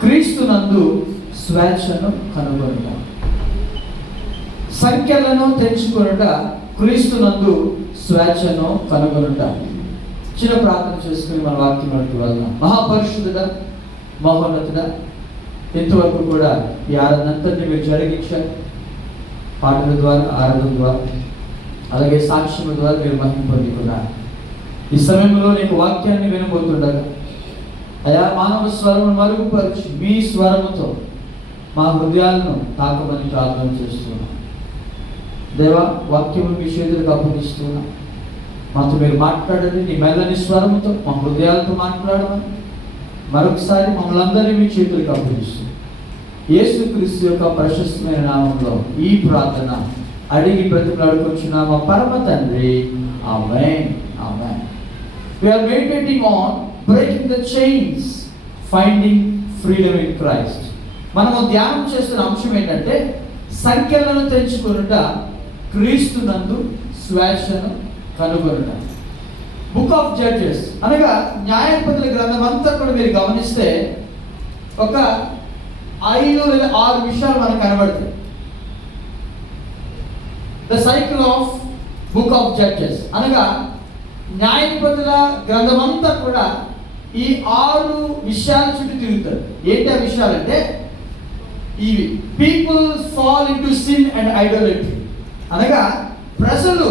క్రీస్తునందు స్వేచ్ఛను కనుగొనుట. సంఖ్యలను తెంచుకొనుట, క్రీస్తునందు స్వేచ్ఛను కనుగొనుట. చిన్న ప్రార్థన చేసుకుని మన వాక్యంలోకి వెళ్దాం. మహాపరిశుద్ధుడా, మహోన్నతుడా, ఇంతవరకు కూడా ఈ ఆరాధన అంతటిని మీరు జరిగించారు. పాటల ద్వారా, ఆరాధన ద్వారా, అలాగే సాక్ష్యముల ద్వారా మీరు మహిమ పొందుకున్నారు. ఈ సమయంలో నీకు వాక్యాన్ని వినబోతుండగా అయా మానవ స్వరము మరుగుపరిచి మీ స్వరముతో మా హృదయాలను తాకమని ప్రార్థన చేస్తున్నాం. దేవా, వాక్యము మీ చేతులకు అప్పగిస్తున్నా. మాతో మీరు మాట్లాడండి. నీ మెల్లని స్వరముతో మా హృదయాలతో మాట్లాడమని మరొకసారి మమ్మల్ని అందరినీ మీ చేతులకు అప్పగిస్తున్నాం. యేసుక్రీస్తు యొక్క ప్రశస్తమైన నామంలో ఈ ప్రార్థన అడిగి బ్రతిమలాడుకొచ్చున్నా మా పరమ తండ్రి. ఆమేన్. ఆమేన్. We are meditating on breaking the chains, finding freedom in Christ. మనము ధ్యానం చేస్తున్న అంశం ఏంటంటే సంఖ్యలను తెంచుకొనుట, క్రీస్తునందు స్వేచ్ఛను కనుగొనుట. బుక్ ఆఫ్ జడ్జెస్ అనగా న్యాయాధిపతుల గ్రంథం అంతా కూడా మీరు గమనిస్తే ఒక 5 లేదా 6 విషయాలు మనకు కనబడతాయి. The cycle of book of judges అనగా న్యాయాధిపతుల గ్రంథం అంతా కూడా ఈ 6 విషయాల చుట్టూ తిరుగుతారు. ఏంటి ఆ విషయాలంటే ఇవి: people fall into sin and idolatry అనగా ప్రజలు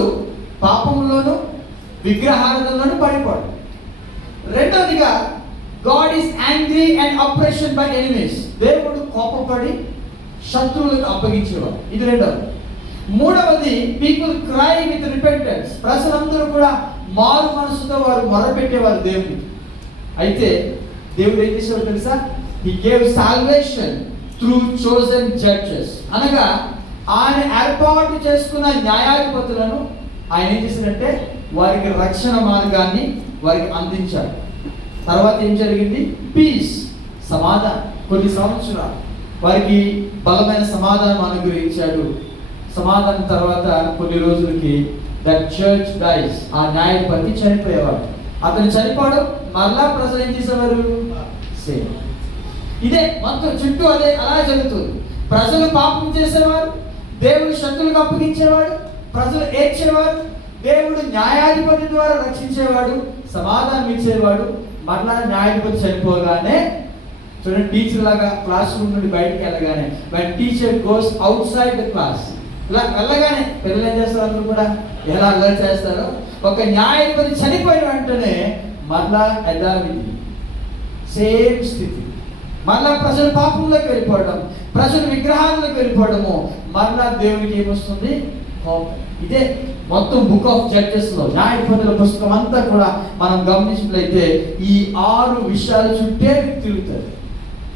పాపంలోను విగ్రహారాధనలోను పడిపోవడం. రెండవదిగా God is angry and oppression by enemies, దేవుడు కోపపడి శత్రువులకు అప్పగించేవాడు. ఇది రెండవది. మూడవది పీపుల్ క్రై విత్ రిపెంటెన్స్, ప్రజలందరూ కూడా మారు మనసుతో వారు మొరపెట్టేవారు దేవుడికి. అయితే దేవుడు ఏం చేసేవాడు తెలుసా? హి gave salvation through chosen judges అనగా ఆయన ఏర్పాటు చేసుకున్న న్యాయాధిపతులను ఆయన ఏం చేశాడంటే వారికి రక్షణ మార్గాన్ని వారికి అందించాడు. తర్వాత ఏం జరిగింది? పీస్, సమాధానం. కొన్ని సంవత్సరాలు వారికి బలమైన సమాధానం అనుగ్రహించాడు. సమాధానం తర్వాత కొన్ని రోజులకి దట్ చర్చ్ డైస్, ఆ న్యాయాధిపతి చనిపోయేవాడు. అతను చనిపోవడం మరలా ప్రజలు ఏం చేసేవారు? సేమ్. ఇదే మొత్తం చుట్టూ అదే అలా జరుగుతుంది. ప్రజలు పాపం చేసేవారు, దేవుడు శత్రువులకు అప్పగించేవాడు, ప్రజలు ఏడ్చేవారు, దేవుడు న్యాయాధిపతి ద్వారా రక్షించేవాడు, సమాధానం ఇచ్చేవాడు. మరలా న్యాయాధిపతి చనిపోగానే చూడండి, టీచర్ లాగా క్లాస్ రూమ్ నుండి బయటకు వెళ్ళగానే when teacher goes outside the class, ఇలా వెళ్ళగానే పిల్లలు ఏం చేస్తారు? అందరూ కూడా ఎలా అల్లరి చేస్తారో, ఒక న్యాయాధిపతి చనిపోయిన వెంటనే మరలా యథావిధి సేమ్ స్థితి. మరలా ప్రజలు పాపంలోకి వెళ్ళిపోవడం, ప్రజలు విగ్రహాలకు వెళ్ళిపోవడము, మరలా దేవునికి ఏమొస్తుంది? కోపం. ఇదే మొత్తం బుక్ ఆఫ్ జడ్జెస్ లో న్యాయాధిపతుల పుస్తకం అంతా కూడా మనం గమనించినట్లయితే ఈ 6 విషయాల చుట్టే తిరుగుతారు.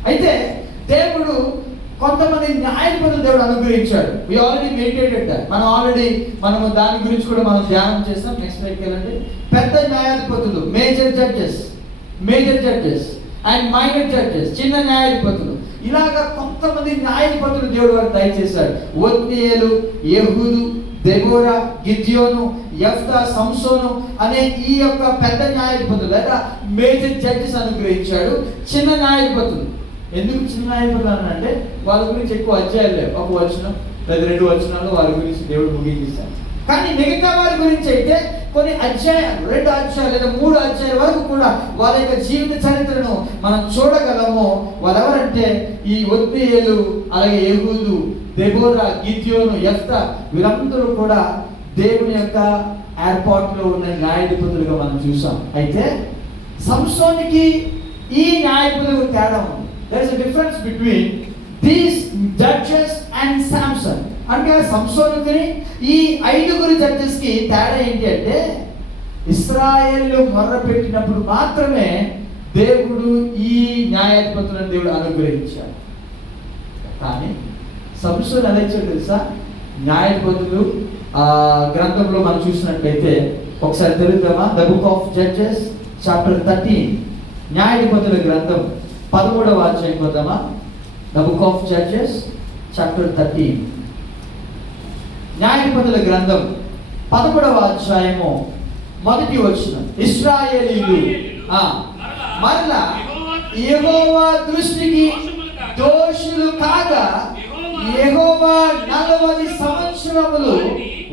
అయితే దేవుడు కొంతమంది న్యాయాధిపతులు దేవుడు అనుగ్రహించాడు. We already meditated. మనము దాని గురించి కూడా మనం ధ్యానం చేస్తాం. నెక్స్ట్ స్లైడ్కి వెళ్ళండి. పెద్ద న్యాయాధిపతులు, major judges and minor judges, చిన్న న్యాయాధిపతులు, ఇలాగా కొంతమంది న్యాయాధిపతులు దేవుడు వారికి దయచేశాడు. ఒత్నియేలు, యెహూదు, దెబోరా, గిద్యోను, యెఫ్తా, సంసోను అనే ఈ యొక్క పెద్ద న్యాయాధిపతులు లేదా మేజర్ జడ్జెస్ అనుగ్రహించాడు. చిన్న న్యాయాధిపతులు, ఎందుకు చిన్న న్యాయాధిపతులు అంటే వాళ్ళ గురించి ఎక్కువ అధ్యాయాలు లేవు. ఒక వచనం లేదా 2 వచనాలు వారి గురించి దేవుడు ముగించేశాడు. కానీ మిగతా వారి గురించి అయితే కొన్ని అధ్యాయాలు, 2 అధ్యాయాలు లేదా 3 అధ్యాయాల వరకు కూడా వాళ్ళ యొక్క జీవిత చరిత్రను మనం చూడగలము. వాళ్ళెవరంటే ఈ ఒత్నియేలు, అలాగే యెహూదు, దెబోరా, గిద్యోను, యెఫ్తా, వీరందరూ కూడా దేవుని యొక్క ఏర్పాటులో ఉన్న న్యాయాధిపతులుగా మనం చూసాం. అయితే సంసోనికి ఈ న్యాయాధిపతులకు తేడా ఉంది. There is a difference between these judges and Samson. అంటే సంసోనుకి ఈ 5 జడ్జెస్ కి తేడా ఏంటి అంటే ఇశ్రాయేలులో మొర్ర పెట్టినప్పుడు మాత్రమే దేవుడు ఈ న్యాయాధిపతులను దేవుడు అనుగ్రహించాడు. కానీ సంసోను ఎలా ఇచ్చాడు తెలుసా? న్యాయాధిపతులు గ్రంథంలో మనం చూసినట్లయితే ఒకసారి తెలుద్దామా? The book of Judges chapter 13, న్యాయాధిపతుల గ్రంథం 13వ అధ్యాయం పోదామా? The book of Judges chapter 13, న్యాయాధిపతుల గ్రంథం 11వ అధ్యాయము 1వ వచనం. ఇశ్రాయేలీయులు మరలా యెహోవా దృష్టికి దోషులు కాగా యెహోవా 40 సంవత్సరములు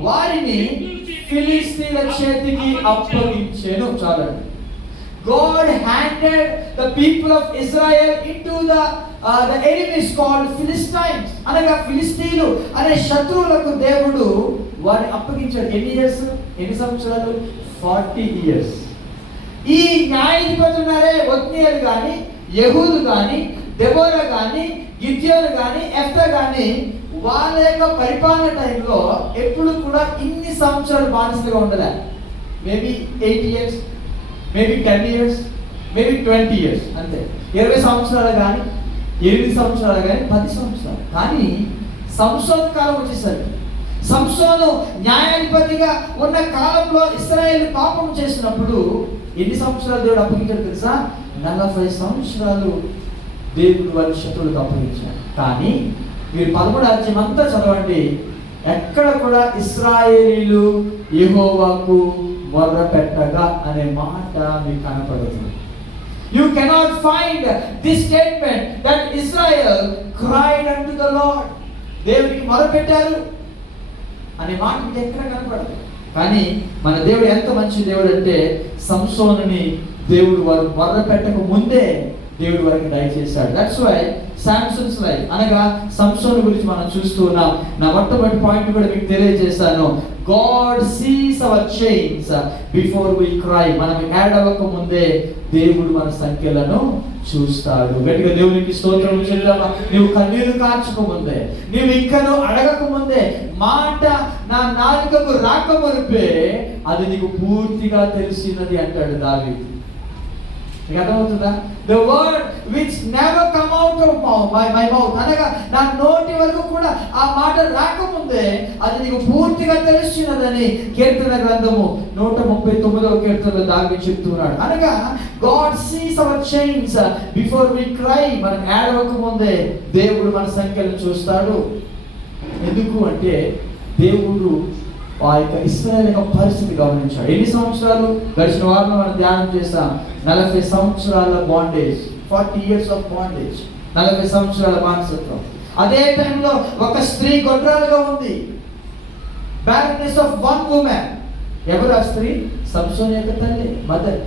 వారిని ఫిలిస్తీన్ల చేతికి అప్పగించెను. చాలండి. God handed the people of Israel into the enemies called Philistines. అనగా ఫిలిస్తీన్లు అనే శత్రువులకు దేవుడు వారిని అప్పగించాడు. ఎన్ని సంవత్సరాలు? 40 years. ఈ న్యాయాధిపతులు ఉన్నారే, ఒత్నీయేలు కానీ, యెహూదు కానీ, దెబోరా కానీ, గిద్యోను కానీ, యెఫ్తా కానీ, వాళ్ళ యొక్క పరిపాలన టైంలో ఎప్పుడు కూడా ఇన్ని సంవత్సరాలు బానిసలుగా ఉండలే. Maybe 8 years, maybe 10 years, maybe 20 years, అంతే. 20 సంవత్సరాలు కానీ, 8 సంవత్సరాలు కానీ, 10 సంవత్సరాలు. కానీ సంసోను కాలం వచ్చేసరికి, సంసోను న్యాయాధిపతిగా ఉన్న కాలంలో ఇశ్రాయేలు పాపం చేసినప్పుడు ఎన్ని సంవత్సరాలు దేవుడు అప్పగించాడు తెలుసా? 40 సంవత్సరాలు దేవుడు వారి శత్రువులకు అప్పగించాడు. కానీ మీరు 11వ అధ్యాయం అంతా చదవండి, ఎక్కడ కూడా ఇశ్రాయేలీలు యెహోవాకు మొర్ర పెట్టగా అనే మాట మీకు కనపడుతుంది. You cannot find this statement that Israel cried unto the Lord. దేవునికి మొర్ర పెట్టారు అనే మాట మీకు ఎక్కడ కనపడదు. కానీ మన దేవుడు ఎంత మంచి దేవుడు అంటే, సంసోనుని దేవుడు వారు మొర్ర పెట్టక ముందే దేవుడు వారికి దయచేశాడు. దట్స్ వై సామ్సన్స్ లైఫ్ అనగా సంసోను గురించి మనం చూస్తూ ఉన్నాం. నా మొట్టమొదటి పాయింట్ కూడా మీకు తెలియజేశాను. God sees our chains before we cry. మనం ఏడవక ముందే దేవుడు మన సంఖ్యలను చూస్తాడు. గట్టిగా దేవునికి స్తోత్రం చెల్లిద్దామా? నీవు కన్నీరు కార్చక ముందే, నీవు ఇంకను అడగక ముందే, మాట నా నాలుకకు రాక మునిపే అది నీకు పూర్తిగా తెలిసినది అంటాడు దావీదు. మీకు అర్థమవుతుందా? The word which never come out of my mouth, అనగా నా నోటి వరకు కూడా ఆ మాట రాకముందే అది నీకు పూర్తిగా తెలిసినదని కీర్తన గ్రంథము 139వ కీర్తనలో దావీదు చెప్తున్నాడు. అనగా God sees our chains before we cry. మనం ఏడవక ముందే దేవుడు మన సంఖ్యలను చూస్తాడు. ఎందుకు అంటే దేవుడు ఆ యొక్క ఇశ్రాయేలు యొక్క పరిస్థితి గమనించాడు. ఎన్ని సంవత్సరాలు? గడిచిన వారంలో మనం ధ్యానం చేస్తాం. 40 సంవత్సరాల బాండేజ్, 40 years ఆఫ్ బాండేజ్, 40 సంవత్సరాల బానిసత్వం. అదే టైంలో ఒక స్త్రీ గొడ్రాలుగా ఉంది. barrenness of one woman. ఎవరు ఆ స్త్రీ? సంసోను యొక్క తల్లి, mother.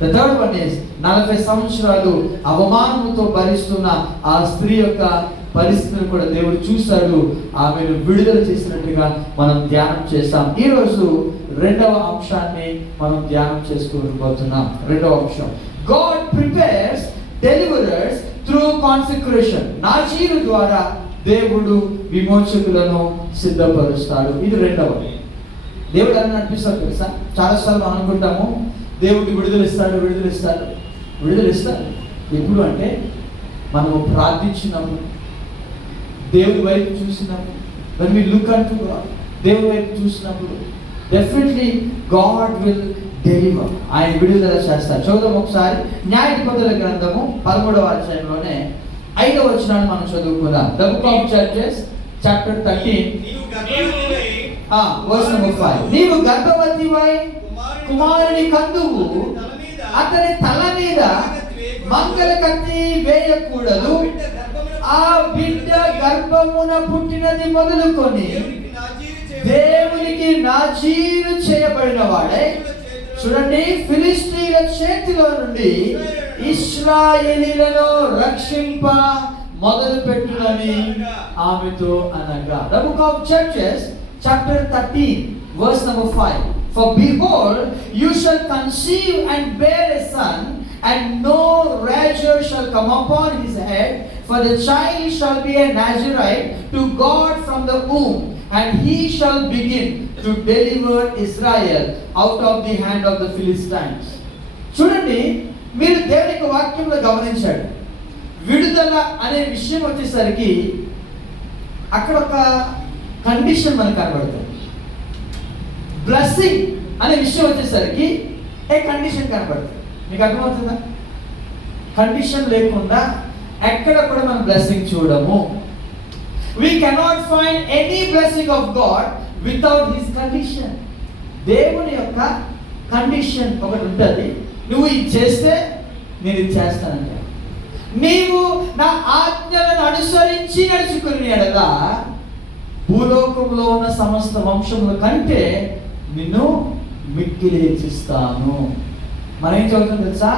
The third one is 40 సంవత్సరాలు అవమానంతో భరిస్తున్న ఆ స్త్రీ యొక్క పరిస్థితిని కూడా దేవుడు చూశాడు. ఆమెను విడుదల చేసినట్టుగా మనం ధ్యానం చేస్తాం. ఈరోజు రెండవ అంశాన్ని మనం ధ్యానం చేసుకోబోతున్నాం. రెండవ అంశం, God prepares deliverers through consecration. నాజీరు ద్వారా దేవుడు విమోచకులను సిద్ధపరుస్తాడు. ఇది రెండవది. దేవుడు అని అనిపిస్తాడు తెలుసా? చాలాసార్లు మనం అనుకుంటాము దేవుడు విడుదలిస్తాడు. ఎప్పుడు అంటే మనము ప్రార్థించినప్పుడు, దేవుడి వైపు చూసినప్పుడు, when we look unto God, దేవుడి వైపు చూసినప్పుడు డెఫినెట్లీ God will deliver. ఆయన విడుదల చేస్తాడు. చదువుదాం ఒకసారి న్యాయాధిపతుల గ్రంథము 13వ అధ్యాయంలోనే 5వ వచనాన్ని మనం చదువుకుందాం. The book of Judges chapter 13 verse number 5. నీవు గర్భవతివై కుమారుని కందువు, అతని తల మీద మంగళ కత్తి వేయకూడదు. ఆ బిడ్డ గర్భమున పుట్టినది మొదలుకొని దేవునికి నాజీరు చేయబడిన వాడే. చూడండి, ఫిలిస్తీన్ల చేతిలో నుండి ఇశ్రాయేలీయులను రక్షింప మొదలు పెట్టునని ఆమెతో అనగా. The book of Judges chapter 13 verse number 5. For behold, you shall conceive and bear a son, and no razor shall come upon his head, for the child shall be a Nazirite to God from the womb, and he shall begin to deliver Israel out of the hand of the Philistines. చూడండి, మీరు దేవుని యొక్క వాక్యంలో గమనించండి. విడుదల అనే విషయం వచ్చేసరికి అక్కడ ఒక కండిషన్ మనకు కనబడుతుంది. బ్లెస్సింగ్ అనే విషయం వచ్చేసరికి ఏ కండిషన్ కనబడుతుంది. మీకు అర్థమవుతుందా? కండిషన్ లేకుండా ఎక్కడ కూడా మనం బ్లెస్సింగ్ చూడము. We cannot find any blessing of God without his condition. దేవుని యొక్క కండిషన్ ఒకటి ఉంటుంది. నువ్వు ఇది చేస్తే నేను ఇది చేస్తానంటే, నీవు నా ఆజ్ఞలను అనుసరించి నడుచుకుని ఎడల భూలోకంలో ఉన్న సమస్త వంశముల కంటే నిన్ను మిక్కిలి హెచ్చిస్తాను. మనం ఏం చదువుతాం తెలుసా?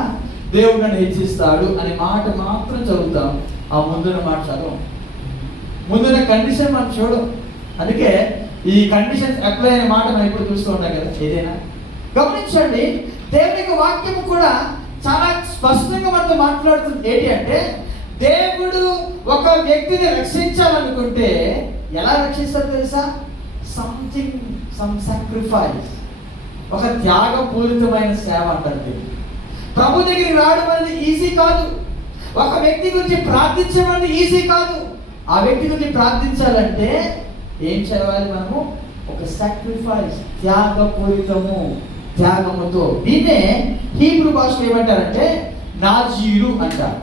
దేవుడు నన్ను హెచ్చిస్తాడు అనే మాట మాత్రం చదువుతాం. ఆ ముందున్న మాట చదవం. ముందున్న కండిషన్ మనం చూడం. అందుకే ఈ కండిషన్స్ అప్లై అయిన మాట మనం ఇప్పుడు చూస్తూ ఉంటాం కదా. ఏదైనా గమనించండి, దేవుని యొక్క వాక్యము కూడా చాలా స్పష్టంగా మనతో మాట్లాడుతుంది. ఏంటి అంటే, దేవుడు ఒక వ్యక్తిని రక్షించాలనుకుంటే ఎలా రక్షిస్తాడు తెలుసా? సమ్ సాక్రిఫైస్, ఒక త్యాగపూరితమైన సేవ అంటారు. ప్రభు దగ్గరికి రావడం అనేది ఈజీ కాదు. ఒక వ్యక్తి గురించి ప్రార్థించడం అనేది ఈజీ కాదు. ఆ వ్యక్తి గురించి ప్రార్థించాలంటే ఏం చేయాలి? మనము ఒక సాక్రిఫైస్, త్యాగముతో. దీన్నే హీబ్రూ భాషలో ఏమంటారంటే నాజీరు అంటారు.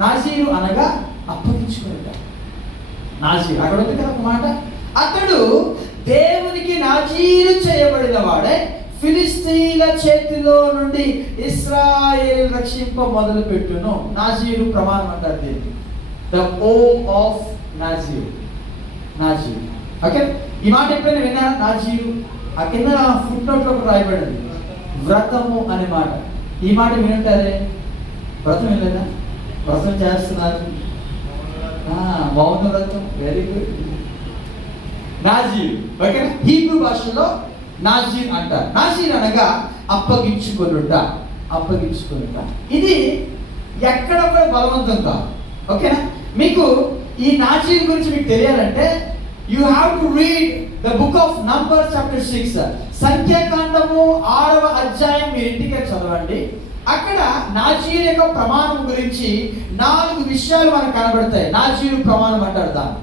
నాజీరు అనగా అప్పగించుకుంటారు. నాజీరు అక్కడ ఉంది కదా ఒక మాట. అతడు దేవునికి నాజీరు చేయబడిన వాడే ఫిలిస్తీన్ల చేతిలో నుండి ఇశ్రాయేలు రక్షింప మొదలు పెట్టును. నాజీరు ప్రమాణం అంటారు దీన్ని. The oath of Nazir. Okay, ఈ మాట ఎప్పుడైనా విన్నారా? నాజీరు ఆ కింద ఫుట్ నోట్లో రాయబడింది వ్రతము అనే మాట. ఈ మాట వినుంటారే? వ్రతం వినలేదా? వ్రతం చేస్తున్నారు. మౌన వ్రతం, very good. Nazir, okay. Hebrew భాషలో నాజీర్ అంటారు. నాజీర్ అనగా అప్పగించుకొనుట. ఇది ఎక్కడ కూడా బలవంతం కాదు. ఓకేనా? మీకు ఈ నాజీర్ గురించి మీకు తెలియాలంటే you have to read the book of Numbers chapter 6. సంఖ్యాకాండము 6వ అధ్యాయం మీరు ఇంటికి చదవండి. అక్కడ నాజీర్ యొక్క ప్రమాణం గురించి 4 విషయాలు మనకు కనబడతాయి. నాజీరు ప్రమాణం అంటారు దాన్ని.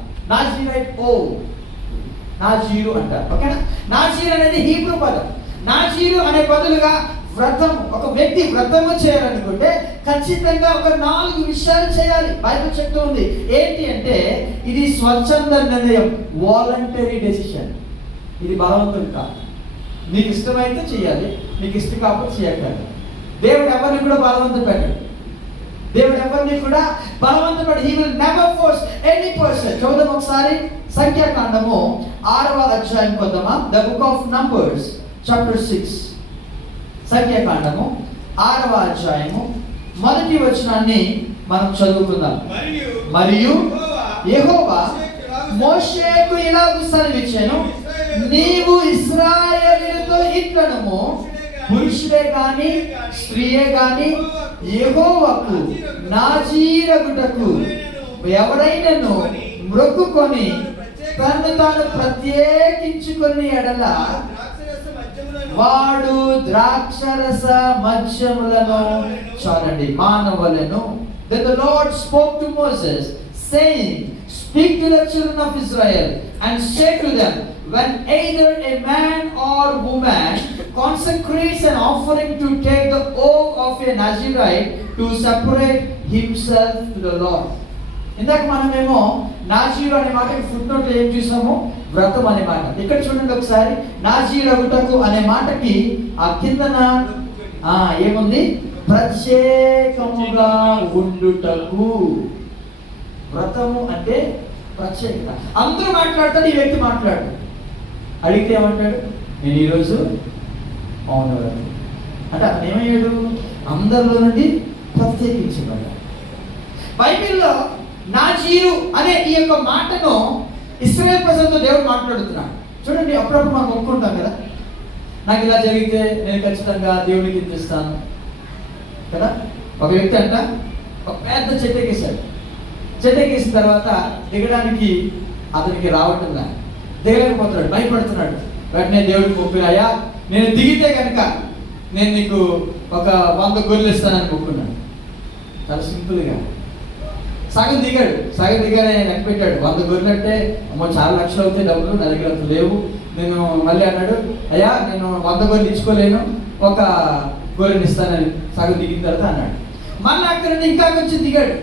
నాజీరు అంటారు. ఓకేనా? నాజీర్ అనేది హీబ్రూ పదం. నాజీరు అనే బదులుగా వ్రతం. ఒక వ్యక్తి వ్రతము చేయాలనుకుంటే ఖచ్చితంగా ఒక 4 విషయాలు చేయాలి. బైబిల్ చెప్తూ ఉంది. ఏంటి అంటే, ఇది స్వచ్ఛంద నిర్ణయం, వాలంటరీ డెసిషన్. ఇది బలవంతం కాదు. నీకు ఇష్టమైతే చేయాలి, నీకు ఇష్టం కాకపోతే చేయగలరు. దేవుడు ఎవరిని కూడా బలవంతం పెట్టాడు. He will never force any person. చూద్దాం ఒకసారి సంఖ్యాకాండము 6వ అధ్యాయం కొద్దామా. The book of Numbers chapter 6. సంఖ్యాకాండము 6వ అధ్యాయము 1వ వచనాన్ని మనం చదువుకుందాం. మరియు యెహోవా మోషేకు ఇలాగు సెలవిచ్చెను, నీవు ఇశ్రాయేలీయులతో ఇట్లనము, పురుషుడే గాని స్త్రీయే గాని యెహోవాకు నాజీరగుటకు ఎవరైనను మ్రొక్కుకొని తను తాను ప్రత్యేకించుకొని ఎడల వాడు ద్రాక్షరస మద్యములను చాలండి మానవలను. Then the Lord spoke to Moses, saying, Speak to the children of Israel and say to them, when either a man or woman consecrates an offering to take the oath of a Nazirite to separate himself to the Lord. ఇందాక మనమేమో నాజీరు అనే మాట foot నోట్లో ఏం చూసాము? వ్రతం అనే మాట. ఇక్కడ చూడండి ఒకసారి. నాజీరగుటకు అనే మాటకి ఆ కిందన ఏముంది? ప్రత్యేకముగా ఉండుటకు. వ్రతము అంటే ప్రత్యేకత. అందరూ మాట్లాడతాడు, ఈ వ్యక్తి మాట్లాడు. అడిగితే ఏమంటాడు? నేను ఈరోజు మౌనవ్రతం అంటే అతను ఏమయ్యాడు? అందరిలో నుండి ప్రత్యేకించబడ్డాడు. బైబిల్లో నాజీరు అనే ఈ యొక్క మాటను ఇశ్రాయేల్ ప్రజలతో దేవుడు మాట్లాడుతున్నాడు. చూడండి, అప్పుడప్పుడు మనం ఒప్పుకుంటాం కదా, నాకు ఇలా జరిగితే నేను ఖచ్చితంగా దేవుడికి ఇస్తాను కదా. ఒక వ్యక్తి అంట ఒక పెద్ద చెట్టు ఎక్కేశాడు. చెట్టు ఎక్కేసిన తర్వాత దిగడానికి అతనికి రావట్లేదు, దిగలేకపోతున్నాడు, భయపడుతున్నాడు. వెంటనే దేవుడికి మొక్కున్నాయా, నేను దిగితే కనుక నేను నీకు ఒక 100 గొర్రెలు ఇస్తానని మొక్కున్నాడు. చాలా సింపుల్గా సగం దిగానే లెక్క పెట్టాడు. 100 గొర్రెలు అంటే అమ్మో చాలా లక్షలు అవుతాయి డబ్బులు, నా దగ్గర అంత లేవు. నేను మళ్ళీ అన్నాడు, అయ్యా నేను 100 గొర్రెలు ఇచ్చుకోలేను, ఒక గొర్రెని ఇస్తానని సగం దిగిన తర్వాత అన్నాడు. మళ్ళీ అక్కడ ఇంకా కొంచెం దిగాడు.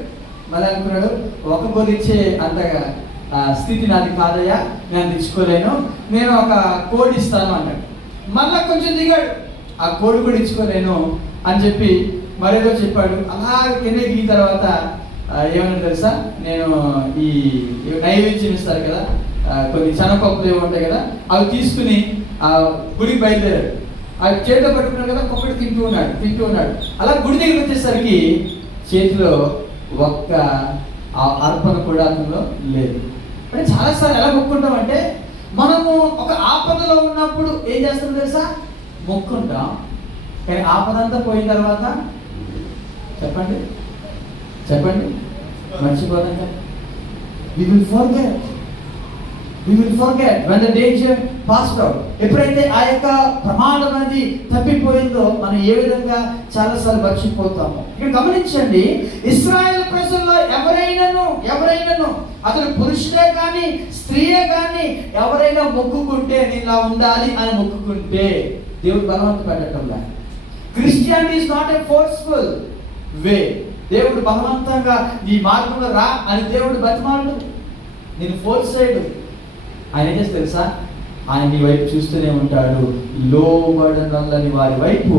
మళ్ళీ అనుకున్నాడు, ఒక గొర్రె ఇచ్చే అంతగా స్థితి నాది కాదయ్యా, నేను తెచ్చుకోలేను, నేను ఒక కోడి ఇస్తాను అన్నాడు. మళ్ళీ కొంచెం దిగాడు, ఆ కోడి కూడా ఇచ్చుకోలేను, అని చెప్పి మరేదో చెప్పాడు. అలా కింద దిగిన తర్వాత ఏమన్నా తెలుసా, నేను ఈ నైవేద్యం ఇస్తారు కదా, కొన్ని శనగపప్పులు ఏమి ఉంటాయి కదా, అవి తీసుకుని ఆ గుడికి బయలుదేరాడు. అవి చేతిలో పట్టుకున్నాడు కదా, కొబ్బరి తింటూ ఉన్నాడు. అలా గుడి దగ్గర వచ్చేసరికి చేతిలో ఒక్క అర్పణ కూడా అతనిలో లేదు. అంటే చాలాసార్లు ఎలా మొక్కుంటాం అంటే, మనము ఒక ఆపదలో ఉన్నప్పుడు ఏం చేస్తాం తెలుసా, మొక్కుంటాం. కానీ ఆపదంతా పోయిన తర్వాత చెప్పండి మర్చిపోదాం. we will forget when the danger passed out. ఎప్పుడైతే ఆ యొక్క ప్రమాదం అనేది తప్పిపోయిందో మనం ఏ విధంగా చాలాసార్లు మర్చిపోతాము. ఇక్కడ గమనించండి, ఇశ్రాయేలు ప్రజల్లో ఎవరైనాను అతను పురుషుడే కానీ స్త్రీయే కానీ ఎవరైనా మొక్కుకుంటే నేను ఇలా ఉండాలి అని మొక్కుకుంటే దేవుడు బలవంత పెట్టడంలా. Christianity is not a forceful way. దేవుడు బలవంతంగా ఈ మార్గంలో రా అని దేవుడు బతిమాలడు, నేను ఫోర్స్ చేయడు. ఆయన ఏం చేస్తే తెలుసా, ఆయన నీ వైపు చూస్తూనే ఉంటాడు. లోబడనల్లని వారి వైపు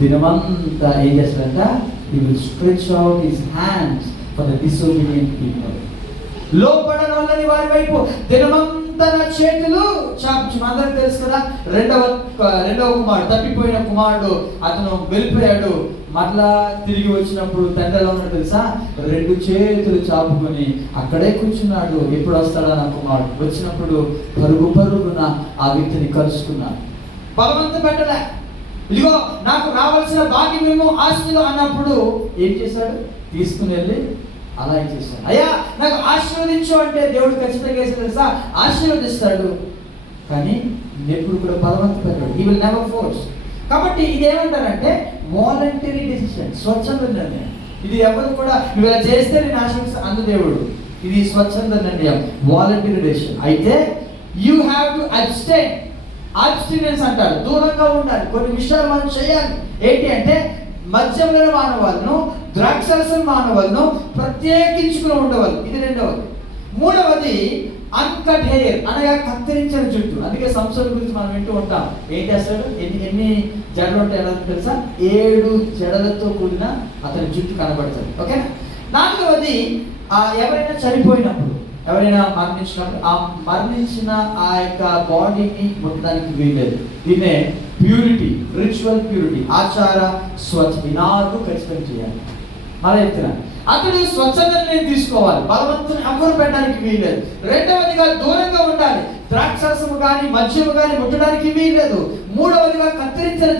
దినమంతా ఏం చేస్తాడంట, he will stretch out his hands for the disobedient people. లోబడనల్లని వారి వైపు దినమంతా నా చేతులు చాపుచు. అందరికి తెలుసు కదా, రెండవ కుమారుడు, తప్పిపోయిన కుమారుడు, అతను వెళ్ళిపోయాడు. మరలా తిరిగి వచ్చినప్పుడు తండ్రి ఎలా ఉన్నాడు తెలుసా, రెండు చేతులు చాపుకొని అక్కడే కూర్చున్నాడు. ఎప్పుడు వస్తాడా నా కుమారుడు? వచ్చినప్పుడు పరుగున ఆ వ్యక్తిని కలుసుకున్నాడు. బలవంత పెట్టలే, ఇదిగో నాకు రావాల్సిన భాగ్యమేమో ఆస్తిలో అన్నప్పుడు ఏం చేశాడు, తీసుకుని వెళ్ళి అలా చేశాడు. అయ్యా నాకు ఆశీర్వదించు అంటే దేవుడు ఖచ్చితంగా వేసి తెలుసా, ఆశీర్వదిస్తాడు. కానీ ఎప్పుడు కూడా బలవంత పెట్టాడు. He will never force. కాబట్టి ఇది ఏమంటారంటే వాలంటరీ డెసిషన్, స్వచ్ఛంద నిర్ణయం. ఇది ఎవరు కూడా నువ్వు ఇలా చేస్తే నేను ఆశీర్వదిస్తా అందు దేవుడు. ఇది స్వచ్ఛంద నిర్ణయం, వాలంటరీ డెసిషన్. అయితే యూ హ్యావ్ టు అబ్స్టైనెన్స్ అంటారు, దూరంగా ఉండాలి. కొన్ని విషయాలు మనం చేయాలి. ఏంటి అంటే మద్యంలో మానవాళ్ళను, ద్రాక్షరసం మానవాళ్ళను ప్రత్యేకించుకుని ఉండవాలి. ఇది రెండవది. మూడవది అన్కట్ హెయిర్ అనగా కత్తిరించిన జుట్టు. అందుకే సంసోను గురించి మనం వింటూ ఉంటాం. ఏం చేస్తాడు, ఎన్ని జడలు ఉంటాయి ఎలా తెలుసా, 7 జడలతో కూడిన అతని జుట్టు కనబడుతుంది. ఓకేనా. నాలుగవది ఎవరైనా చనిపోయినప్పుడు, ఎవరైనా మరణించినప్పుడు ఆ మరణించిన ఆ యొక్క బాడీని ముట్టడానికి వీల్లేదు. దీన్నే ప్యూరిటీ, రిచువల్ ప్యూరిటీ, ఆచార స్వచ్ఛ. ఈ 4 ఖచ్చితంగా చేయాలి. మళ్ళీ చెప్తున్నా, అతడు స్వచ్ఛతని తీసుకోవాలి. బలవంతుని ఎవరు పెట్టడానికి వీల్లేదు. రెండవదిగా దూరంగా ఉండాలి. ద్రాక్షరసము కానీ మద్యము కానీ ముట్టడానికి వీల్లేదు. మూడవదిగా కత్తిరించిన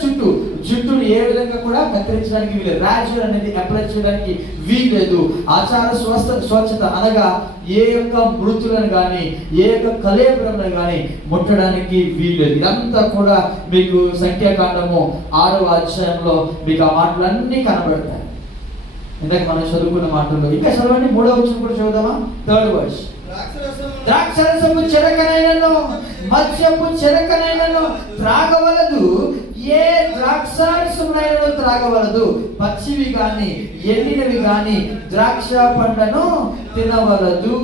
జుట్టును ఏ విధంగా కూడా కత్తిరించడానికి వీల్లేదు. రాజు అనేది అప్లై చేయడానికి వీల్లేదు. ఆచార స్వచ్ఛత అనగా ఏ యొక్క మృతులను కానీ ఏ యొక్క కళేబరములను కానీ ముట్టడానికి వీల్లేదు. ఇదంతా కూడా మీకు సంఖ్యాకాండము 6వ అధ్యాయంలో మీకు ఆ మాటలన్నీ కనబడతాయి. ఇందాక మనం చదువుకున్న మాటల్లో ఇంకా చదవండి, 3వ వచనం కూడా చదువుదామా. 3rd verse. ద్రాక్షరసము చెరకనైనను మద్యపు చెరకనైనను త్రాగవలదు, ఏ ద్రాక్షరసమునైనను త్రాగవలదు. పచ్చివి గాని ఎండినవి గాని ద్రాక్ష పండ్లను తినకూడదు.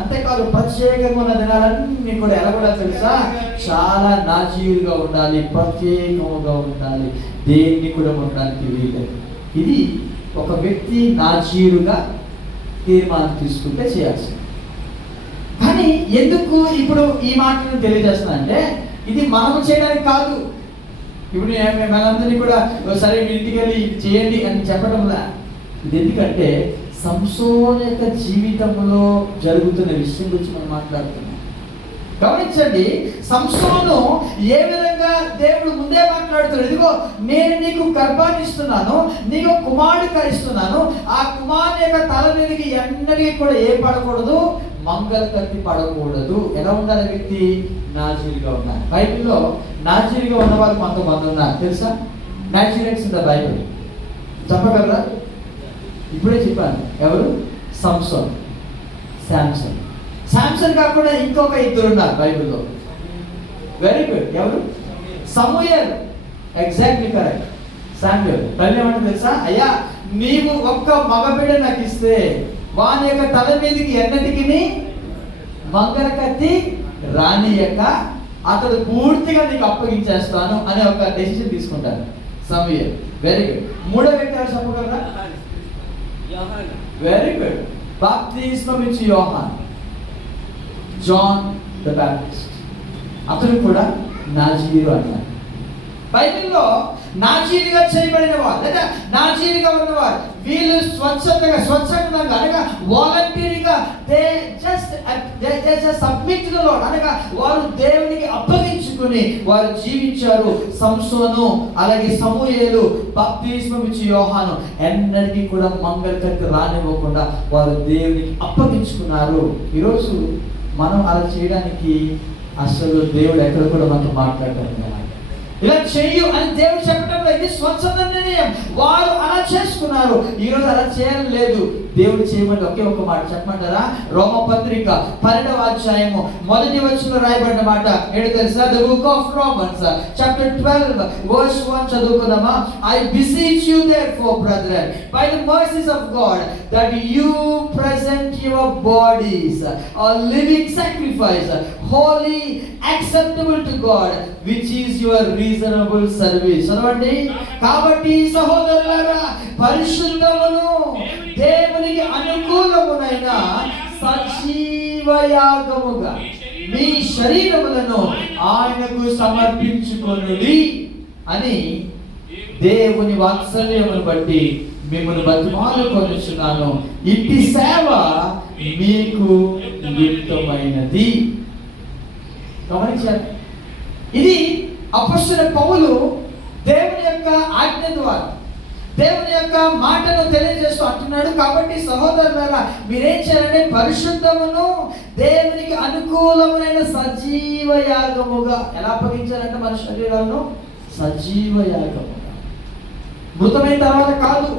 అంతేకాదు ప్రత్యేకంగా ఉన్న దినాలన్నీ కూడా ఎలా కూడా తెలుసా, చాలా నాజీరుగా ఉండాలి, ప్రత్యేకంగా ఉండాలి. దేన్ని కూడా ఉండడానికి వీలేదు. ఇది ఒక వ్యక్తి నాజీరుగా తీర్మానం తీసుకుంటే చేయాల్సింది. కానీ ఎందుకు ఇప్పుడు ఈ మాటను తెలియజేస్తున్నా అంటే, ఇది మనము చేయడానికి కాదు. ఇప్పుడు మనందరినీ కూడా సరే మీ ఇంటికి వెళ్ళి చేయండి అని చెప్పడంలా. ఇది ఎందుకంటే సంసోను యొక్క జీవితంలో జరుగుతున్న విషయం గురించి మనం మాట్లాడుతున్నాం. గమనించండి, సంసోను ఏ విధంగా దేవుడు ముందే మాట్లాడుతున్నాడు. ఇదిగో నేను నీకు గర్భాన్ని ఇస్తున్నాను, నీకు కుమారుడిగా ఇస్తున్నాను. ఆ కుమారుని యొక్క తల మీదకి ఎన్నటికీ కూడా ఏ పడకూడదు, మంగళ కత్తి పడకూడదు. ఎలా ఉండాలి వ్యక్తి? నాజీరుగా ఉన్నారు. బైబిల్లో నాజీరుగా ఉన్న వాళ్ళు కొంతమంది ఉన్నారు తెలుసా. నాజీరియన్స్ ఇన్ ద బైబిల్ చెప్పగలరా? ఇప్పుడే చెప్పాను. ఎవరు? శాంసన్ కాకుండా ఇంకొక 2 ఉన్నారు బైబిల్లో. Very good. ఎవరు? సమూయేల్. Exactly correct. శామ్యూయల్. బైబిల్ ఏమంటే తెలుసా, అయ్యా నీవు ఒక్క మగబిడ్డ నాకు ఇస్తే వాని యొక్క తల మీదకి ఎన్నటికి మంగళ కత్తి రానియక అతడు పూర్తిగా నీకు అప్పగించేస్తాను అనే ఒక డెసిషన్ తీసుకుంటారు. సమూయేలు. Very good. మూడో వ్యక్తి ఎవరు చెప్పగలరా? Very good. బాప్తిస్మం ఇచ్చి యోహాన్, జాన్ ద బ్యాప్టిస్ట్. అతను కూడా నాజీరు అన్నారు. బైబిల్లో నాజీరుగా చేయబడిన వారు లేదా నాజీరుగా ఉన్నవారు వీళ్ళు స్వచ్ఛందంగా అనగా వాలంటీర్గా సబ్మిట్ టు ది లార్డ్ అనగా వారు దేవునికి అప్పగించుకుని వారు జీవించారు. సంసోను, అలాగే సమూయేలు, బాప్తిస్మం ఇచ్చి యోహాను ఎన్నటికీ కూడా మంగళకరికి రానివ్వకుండా వారు దేవునికి అప్పగించుకున్నారు. ఈరోజు మనం అలా చేయడానికి అసలు దేవుడు ఎక్కడ కూడా మనతో మాట్లాడటం ఇలా చెయ్యు అని దేవుడు చెప్పడంలో ఇది స్వచ్ఛంద నిర్ణయం. వారు అలా చేసుకున్నారు. ఈరోజు అలా చేయడం లేదు. దేవుడు చేయమని ఒకే ఒక మాట చెప్పమంటారా? రోమపత్రిక 12వ అధ్యాయము 1వ వచనంలో రాయబడిన మాట ఏంటో తెలుసా? The book of Romans chapter 12 verse 1 చదువుకుందామా? I beseech you therefore brethren by the mercies of God that you present your bodies a living sacrifice holy acceptable to God which is your reasonable service. చదవండి. కాబట్టి సహోదరులారా పరిశుద్ధమును దేవునికి అనుకూలమునైన సజీవయాగముగా మీ శరీరములను ఆయనకు సమర్పించుకొనుడి అని దేవుని వాత్సల్యమును బట్టి మిమ్మల్ని బతిమాలుకొనుచున్నాను. ఇట్టి సేవ మీకు యుక్తమైనది. గమనించారు? ఇది అపొస్తలుడైన పౌలు దేవుని యొక్క ఆజ్ఞ ద్వారా దేవుని యొక్క మాటను తెలియజేస్తూ అంటున్నాడు. కాబట్టి సహోదరులారా మీరేం చేయాలంటే పరిశుద్ధమును దేవునికి అనుకూలమైన సజీవ యాగముగా ఎలా అప్పగించాలంటే మన శరీరాలను సజీవ యాగముగా, మృతమైన తర్వాత కాదు.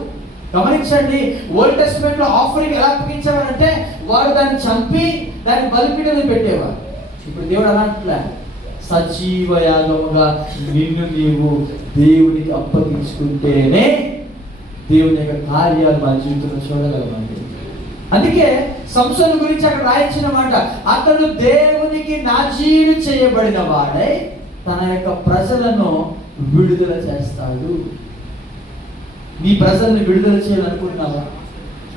గమనించండి, ఓల్డ్ టెస్టిమెంట్ లో ఆఫరింగ్ ఎలా అప్పగించేవారంటే వారు దాన్ని చంపి దాన్ని బలిపీఠంలో పెట్టేవారు. ఇప్పుడు దేవుడు అలా అంటలే, సజీవ యాగముగా నిన్ను నీవు దేవునికి అప్పగించుకుంటేనే దేవుని యొక్క కార్యాలు మన జీవితంలో చూడగలమండి. అందుకే సంసోను గురించి అక్కడ రాయించిన మాట, అతడు దేవునికి నాజీరు చేయబడిన వాడై తన యొక్క ప్రజలను విడుదల చేస్తాడు. నీ ప్రజల్ని విడుదల చేయాలనుకుంటున్నావా?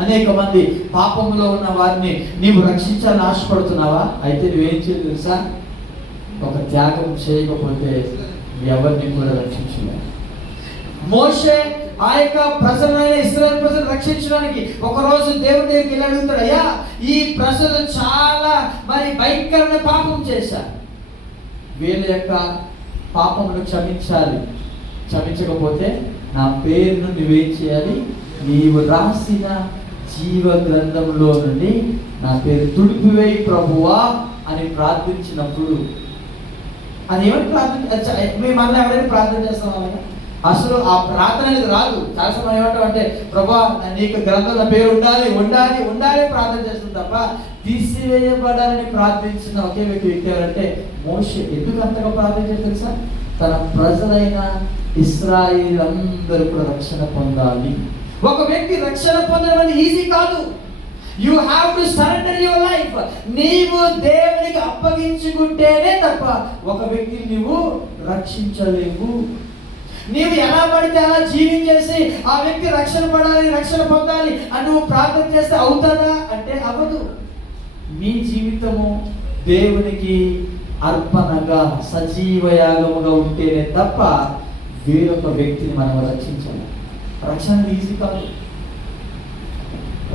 అనేక మంది పాపంలో ఉన్న వారిని నీవు రక్షించాలని ఆశపడుతున్నావా? అయితే నువ్వేం చేయాలి తెలుసా? ఒక త్యాగం చేయకపోతే ఎవరిని కూడా రక్షించలేవు. మోషే ఆ యొక్క ప్రజలైన ఇశ్రాయేలు ప్రజలు రక్షించడానికి ఒకరోజు దేవుడి దగ్గరికి వెళ్ళి అడుగుతాడు, అయ్యా ఈ ప్రజలు చాలా భయంకరమైన పాపం చేశారు, వీళ్ళ యొక్క పాపమును క్షమించాలి, క్షమించకపోతే నా పేరును నువ్వేం చేయాలి? నీవు రాసిన జీవ గ్రంథంలో నుండి నా పేరు తుడిపివేయి ప్రభువా అని ప్రార్థించినప్పుడు, అది ఏమని మేము మళ్ళీ ఎవరైనా ప్రార్థన చేస్తాం అలాగా? అసలు ఆ ప్రార్థన అనేది రాదు. చాలా సమయం ఏమంటాం అంటే, ప్రభా నీకు గ్రంథంలో పేరు ఉండాలి ఉండాలి ఉండాలి ప్రార్థన చేస్తుంది తప్ప తీసివేయబడాలని ప్రార్థించిన ఒకే వ్యక్తి ఎవరంటే మోషే. ఎందుకు అంతగా ప్రార్థన చేస్తారు తెలుసా? తన ప్రజలైన ఇశ్రాయేలు అందరూ కూడా రక్షణ పొందాలి. ఒక వ్యక్తి రక్షణ పొందడం అనేది ఈజీ కాదు. You have to surrender your life. నీవు దేవునికి అప్పగించుకుంటేనే తప్ప ఒక వ్యక్తిని నీవు రక్షించలేవు. నీవు ఎలా పడితే అలా జీవించేసి ఆ వ్యక్తి రక్షణ పడాలి రక్షణ పొందాలి అని నువ్వు ప్రార్థన చేస్తే అవుతుందా అంటే అవ్వదు. నీ జీవితము దేవునికి అర్పణగా సజీవ యాగముగా ఉంటేనే తప్ప వేరొక వ్యక్తిని మనం రక్షించాలి. రక్షణ ఈజీ కాదు,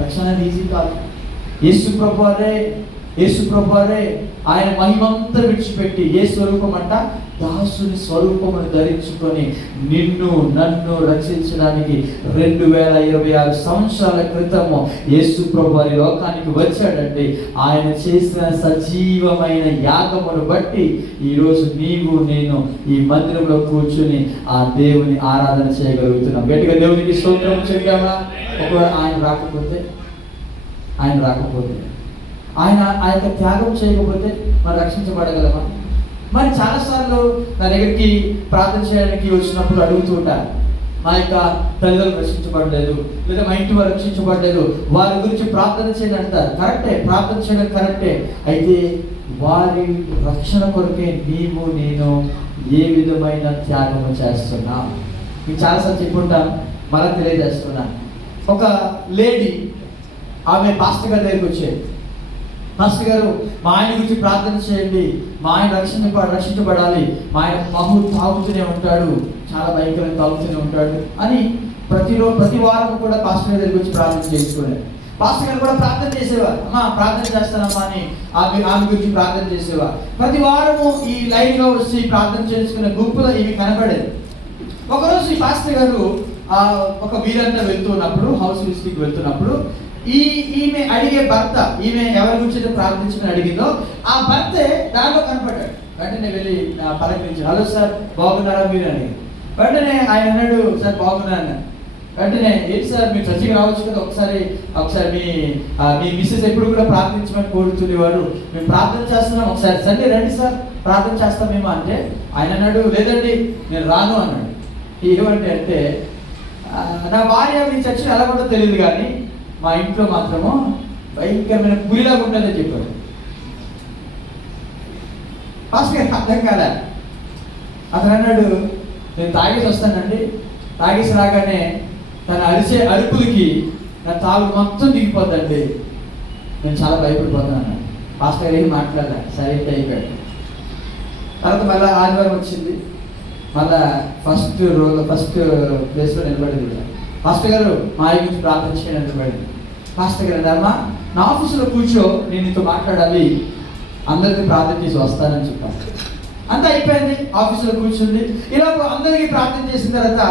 రక్షణ ఈజీ కాదు. యేసు ప్రభువారే ఆయన మహిమంతా విడిచిపెట్టి ఏ స్వరూపం అంట? దాసుని స్వరూపమును ధరించుకొని నిన్ను నన్ను రక్షించడానికి 2026 సంవత్సరాల క్రితము యేసు ప్రభువారి లోకానికి వచ్చాడండి. ఆయన చేసిన సజీవమైన యాగమును బట్టి ఈరోజు నీవు నేను ఈ మందిరంలో కూర్చుని ఆ దేవుని ఆరాధన చేయగలుగుతున్నాం. గట్టిగా దేవునికి స్తోత్రం చెప్తామా? ఒకవేళ ఆయన రాకపోతే ఆయన ఆ యొక్క త్యాగం చేయకపోతే మనం రక్షించబడగలమా? మరి చాలాసార్లు నా దగ్గరికి ప్రార్థన చేయడానికి వచ్చినప్పుడు అడుగుతూ ఉంటారు, మా యొక్క తల్లిదండ్రులు రక్షించబడలేదు లేదా మా ఇంటి వారు రక్షించబడలేదు, వారి గురించి ప్రార్థన చేయండి అంటారు. కరెక్టే, ప్రార్థన చేయడం కరెక్టే. అయితే వారి రక్షణ కొరకే నీవు నేను ఏ విధమైన త్యాగము చేస్తున్నా? మీకు చాలాసార్లు చెప్పుంటాను, మళ్ళీ తెలియజేస్తున్నాను. ఒక లేడీ ఆమె పాస్టర్ గారి దగ్గరికి వచ్చేది. పాస్టర్ గారు, మా ఆయన గురించి ప్రార్థన చేయండి, మా ఆయన రక్షించబడాలి, మా ఆయన తాగుతూనే ఉంటాడు, చాలా భయంకరంగా తాగుతూనే ఉంటాడు అని ప్రతి వారం కూడా పాస్టర్ గారి దగ్గరికి వచ్చి ప్రార్థన చేసుకునేది. పాస్టర్ గారు కూడా ప్రార్థన చేసేవారు. అమ్మా ప్రార్థన చేస్తానమ్మా అని ఆమె గురించి ప్రార్థన చేసేవారు. ప్రతి వారము ఈ లైన్గా వచ్చి ప్రార్థన చేసుకునే గుంపులో ఇవి కనబడేది. ఒకరోజు ఈ పాస్టర్ గారు ఒక వీరంతా వెళ్తున్నప్పుడు, హౌస్ విజిట్కి వెళ్తున్నప్పుడు ఈమె అడిగే భర్త, ఈమె ఎవరి గురించి ప్రార్థించమని అడిగిందో ఆ భర్తే దానిలో కనపడ్డాడు. వెంటనే వెళ్ళి పలకరించాడు. హలో సార్, బాగున్నారా మీరు అని. వెంటనే ఆయన అన్నాడు, సార్ బాగున్నాను. వెంటనే ఏంటి సార్, మీరు చర్చికి రావచ్చు కదా, ఒకసారి మీ మిస్సెస్ ఎప్పుడు కూడా ప్రార్థించమని కోరుతుండేవారు, మేము ప్రార్థన చేస్తున్నాం, ఒకసారి సండే రండి సార్ ప్రార్థన చేస్తామేమో అంటే ఆయన అన్నాడు, లేదండి నేను రాను అన్నాడు. ఏమంటే అంటే నా భార్య మీ చర్చిని ఎలా కూడా తెలియదు, కానీ మా ఇంట్లో మాత్రము భయంకరమైన పులిలాగా ఉంటుందని చెప్పాడు. పాస్టర్ గారికి అర్థం కాలే. అతను అన్నాడు, నేను తాగేసి వస్తానండి, తాగేసి రాగానే తన అరుపులకి నా తాగు మొత్తం దిగిపోద్దండి, నేను చాలా భయపడిపోతాను. పాస్టర్ గారు ఏం మాట్లాడలే, సరే అయిపోయాడు. తర్వాత మళ్ళీ ఆదివారం వచ్చింది, మళ్ళా ఫస్ట్ ప్లేస్లో నిలబడింది. పాస్టర్ గారు మా ఆయన గురించి ప్రార్థన చేయడం నిలబడింది. పాస్టర్ గారు అమ్మా నా ఆఫీసులో కూర్చో, నేను నీతో మాట్లాడాలి, అందరికీ ప్రార్థన చేసి వస్తానని చెప్పాను. అంతా అయిపోయింది, ఆఫీసులో కూర్చుంది. ఇలా అందరికీ ప్రార్థన చేసిన తర్వాత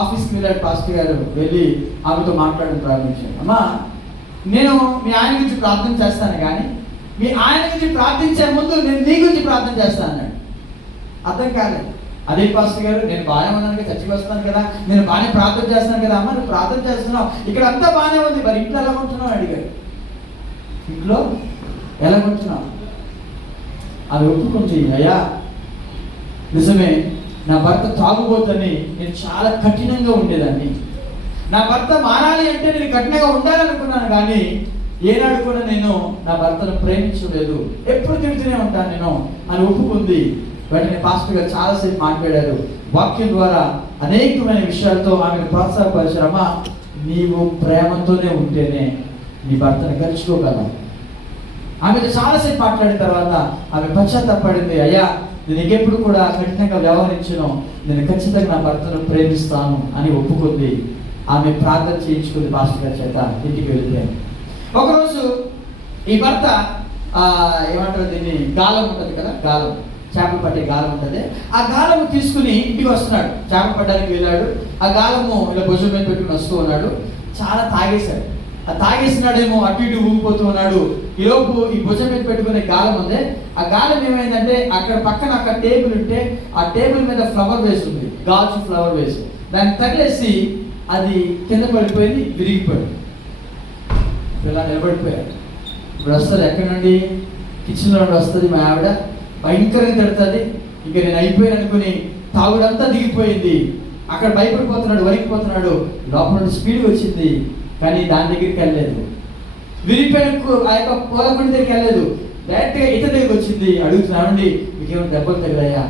ఆఫీస్కి వెళ్ళాడు. పాస్టర్ గారు వెళ్ళి ఆమెతో మాట్లాడడం ప్రారంభించాడు. అమ్మా నేను మీ ఆయన గురించి ప్రార్థన చేస్తాను, కానీ మీ ఆయన గురించి ప్రార్థించే ముందు నేను నీ గురించి ప్రార్థన చేస్తాను అన్నాడు. అర్థం కాలేదు. అదే పాస్టర్ గారు, నేను బాగానే ఉన్నాను కదా, చర్చికి వస్తాను కదా, నేను బాగానే ప్రార్థన చేస్తున్నాను కదా. అమ్మ నువ్వు ప్రార్థన చేస్తున్నావు, ఇక్కడ అంతా బాగానే ఉంది, మరి ఇంట్లో ఎలా ఉంటున్నావు అడిగాడు. ఇంట్లో ఎలా ఉంటున్నావు? అది ఒప్పుకుంది, అయ్యా నిజమే, నా భర్త తాగుబోతని నేను చాలా కఠినంగా ఉండేదాన్ని, నా భర్త మారాలి అంటే నేను కఠినంగా ఉండాలనుకున్నాను, కానీ ఏనాడు కూడా నేను నా భర్తను ప్రేమించలేదు, ఎప్పుడు తిరుగుతూనే ఉంటాను నేను అని ఒప్పుకుంది. వెంటనే పాస్టర్ గారు చాలాసేపు మాట్లాడారు. వాక్యం ద్వారా అనేకమైన విషయాలతో ఆమెను ప్రోత్సాహపరిచారు. అమ్మా నీవు ప్రేమతోనే ఉంటేనే నీ భర్తను గెలుచుకోగలవు. ఆమెతో చాలాసేపు మాట్లాడిన తర్వాత ఆమె పశ్చాత్తాపడింది. అయ్యా నేను ఎప్పుడు కూడా కఠినంగా వ్యవహరించను, నేను ఖచ్చితంగా నా భర్తను ప్రేమిస్తాను అని ఒప్పుకుంది. ఆమె ప్రార్థన చేయించుకుంది పాస్టర్ గారి చేత. ఇంటికి వెళ్ళిపోయాను. ఒకరోజు ఈ భర్త ఏమంటారు దీన్ని, గాలం ఉంటుంది కదా, గాలం, చేపలు పట్టే గాలం ఉంటుంది. ఆ గాలము తీసుకుని ఇంటికి వస్తున్నాడు. చేపలు పట్టడానికి వెళ్ళాడు. ఆ గాలము ఇలా భుజం మీద పెట్టుకుని వస్తూ ఉన్నాడు. చాలా తాగేశాడు. ఆ తాగేసినాడేమో అటు ఇటు ఊగిపోతూ ఉన్నాడు. ఈలోపు ఈ భుజం మీద పెట్టుకునే గాలం ఉంది. ఆ గాలం ఏమైందంటే అక్కడ టేబుల్ ఉంటే ఆ టేబుల్ మీద ఫ్లవర్ వేస్ ఉంది, గాజు ఫ్లవర్ వేస్. దాన్ని తగిలేసి అది కింద పడిపోయింది, విరిగిపోయింది. ఇలా నిలబడిపోయాడు. ఇప్పుడు వస్తుంది ఎక్కడి నుండి, కిచెన్లో నుండి వస్తుంది మా ఆవిడ, భయంకరంగా తిడుతుంది. ఇక నేను అయిపోయాను అనుకుని తాగుడంతా దిగిపోయింది. అక్కడ భయపడిపోతున్నాడు, వణికిపోతున్నాడు. లోపల నుండి స్పీడ్ వచ్చింది, కానీ దాని దగ్గరికి వెళ్ళలేదు. విరిగిపోయిన ఆ యొక్క పూలకుండి దగ్గరికి వెళ్ళలేదు, డైరెక్ట్గా ఇతని దగ్గరికి వచ్చింది. అడుగుతున్నామండి మీకేమైనా దెబ్బలు తగిలాయా?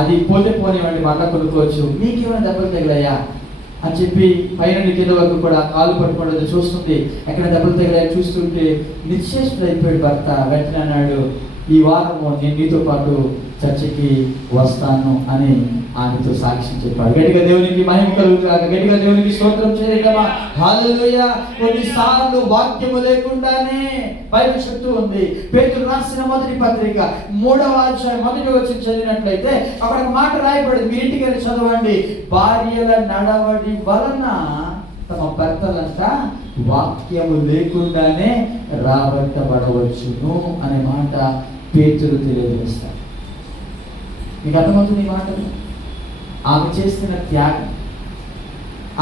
అది పోతే పోనివ్వండి, మళ్ళా కొనుక్కోవచ్చు, మీకేమైనా దెబ్బలు తగిలాయా అని చెప్పి పైన కింద వరకు కూడా కాలు పట్టుకోవడం చూస్తుంది. ఎక్కడ దెబ్బలు తగిలాయో చూస్తుంటే నిశ్చేష్టుడు అయిపోయాడు భర్త. వెంటనే అన్నాడు, ఈ వారము నేను నీతో పాటు చర్చికి వస్తాను అని ఆమెతో సాక్ష్యం చెప్పాడు. గట్టిగా దేవునికి మహిమ కలుగుతాక, గట్టిగా దేవునికి స్తోత్రం చేయగలమా? హల్లెలూయా. కొన్నిసార్లు వాక్యము లేకుండానే బైబిల్ చెప్తూ ఉంది. పేతురు రాసిన మొదటి పత్రిక 3వ అధ్యాయం 1వ వచనం చదివినట్లయితే అక్కడ ఒక మాట రాయబడింది, మీరు ఇంటికి వెళ్ళి చదవండి. భార్యల నడవడి వలన తమ భర్తలంతా వాక్యము లేకుండానే రాబట్టబడవచ్చును అనే మాట పేతురు తెలియజేస్తాడు. మీకు అర్థమవుతుంది ఈ మాటలు? ఆమె చేసిన త్యాగం,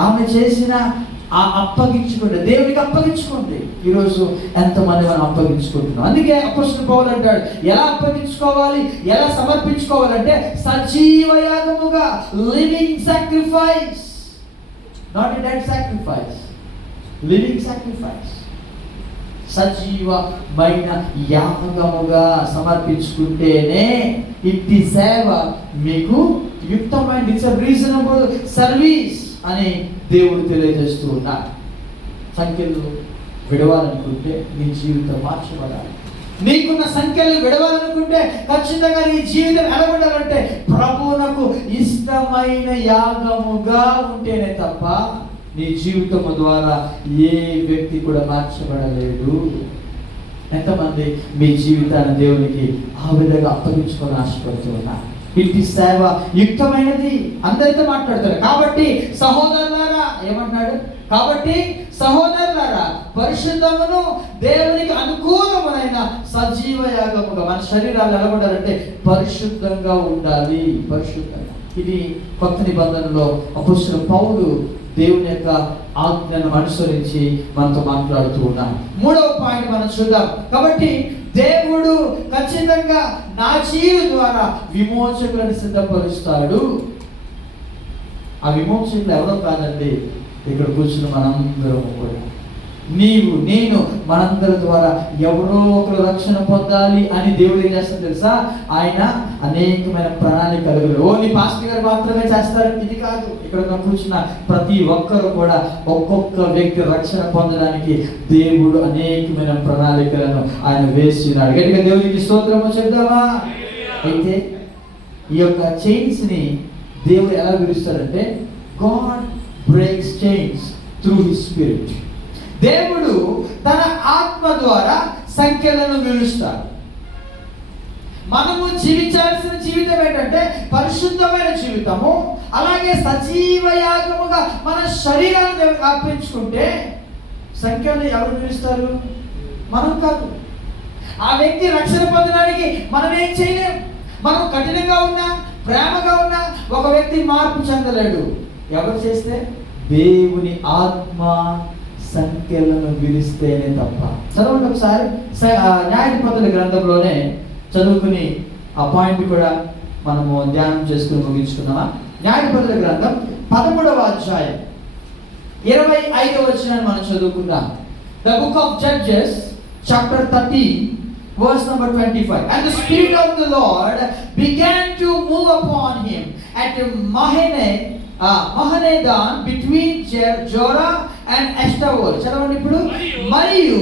ఆమె చేసిన ఆ అప్పగించుకుంటే, దేవునికి అప్పగించుకోండి. ఈరోజు ఎంతమంది మనం అప్పగించుకుంటున్నాం. అందుకే అపోస్తలుడు పౌలు అంటాడు, ఎలా అప్పగించుకోవాలి, ఎలా సమర్పించుకోవాలంటే సజీవ యాగముగా, living sacrifice, not a dead sacrifice, living sacrifice. సజీవమైన యాగముగా సమర్పించుకుంటేనే ఇట్టి సేవ మీకు యుక్తమైన, ఇట్స్ ఎ రీజనబుల్ సర్వీస్ అని దేవుడు తెలియజేస్తూ ఉన్నారు. సంఖ్యలు విడవాలనుకుంటే నీ జీవితం మార్చబడాలి. నీకున్న సంఖ్యలు విడవాలనుకుంటే ఖచ్చితంగా నీ జీవితం ఎలాగొండాలంటే ప్రభువునకు ఇష్టమైన యాగముగా ఉంటేనే తప్ప నీ జీవితము ద్వారా ఏ వ్యక్తి కూడా మార్చబడలేడు. ఎంతమంది మీ జీవితాన్ని దేవునికి ఆ విధంగా అప్పగించుకొని ఆశపడుతూ ఉన్నారు? ఇంటి సేవ యుక్తమైనది. అందరితో మాట్లాడతారు. కాబట్టి సహోదరులారా ఏమన్నాడు? కాబట్టి సహోదరులారా పరిశుద్ధమును దేవునికి అనుకూలమైన సజీవ యాగముగా, మన శరీరాలు ఎలా ఉండాలంటే పరిశుద్ధంగా ఉండాలి. పరిశుద్ధంగా. ఇది కొత్త నిబంధనలో అపొస్తలుడైన పౌలు దేవుని యొక్క ఆజ్ఞను అనుసరించి మనతో మాట్లాడుతూ ఉన్నాం. మూడవ పాయింట్ మనం చూద్దాం. కాబట్టి దేవుడు ఖచ్చితంగా నా జీవి ద్వారా విమోచకులను సిద్ధపరుస్తాడు. ఆ విమోచకులు ఎవరో కాదండి, ఇక్కడ కూర్చుని మనందరం కూడా, నీవు నేను మనందరి ద్వారా ఎవరో ఒకరు రక్షణ పొందాలి అని దేవుడు ఏం చేస్తాడు తెలుసా? ఆయన అనేకమైన ప్రణాళిక కలుగుతాడు. ఓన్లీ పాస్టర్ గారు మాత్రమే చేస్తారు ఇది కాదు. ఇక్కడ కూర్చున్న ప్రతి ఒక్కరు కూడా ఒక్కొక్క వ్యక్తి రక్షణ పొందడానికి దేవుడు అనేకమైన ప్రణాళికలను ఆయన వేస్తున్నాడు. గట్టిగా దేవునికి స్తోత్రము చెప్దామా? అయితే ఈ యొక్క చైన్స్ ని దేవుడు ఎలా విడుస్తాడంటే God breaks chains through his spirit. దేవుడు తన ఆత్మ ద్వారా సంఖ్యలను విరుస్తాడు. మనము జీవించాల్సిన జీవితం ఏంటంటే పరిశుద్ధమైన జీవితము. అలాగే సజీవ యాగముగా మన శరీరాన్ని దేవునికి అర్పించుకుంటే సంఖ్యలను ఎవరు విరుస్తారు? మనం కాదు. ఆ వ్యక్తి రక్షణ పొందడానికి మనం ఏం చేయలేం. మనం కఠినంగా ఉన్నా, ప్రేమగా ఉన్నా ఒక వ్యక్తి మార్పు చెందలేడు. ఎవరు చేస్తే? దేవుని ఆత్మ సంఖ్యలను విరిస్తేనే తప్ప. చదవండి ఒకసారి న్యాయాధిపతుల గ్రంథంలోనే చదువుకుని ఆ పాయింట్ కూడా మనము ధ్యానం చేసుకుని ముగించుకున్నామా? న్యాయాధిపతుల గ్రంథం 13వ అధ్యాయం 25వ వచనాన్ని మనం చదువుకుందాం. The book of Judges chapter 13 verse number 25. And the spirit of the Lord began to move upon him at Mahanedan between Jorah and Eshtaol. చదవండి ఇప్పుడు. మరియు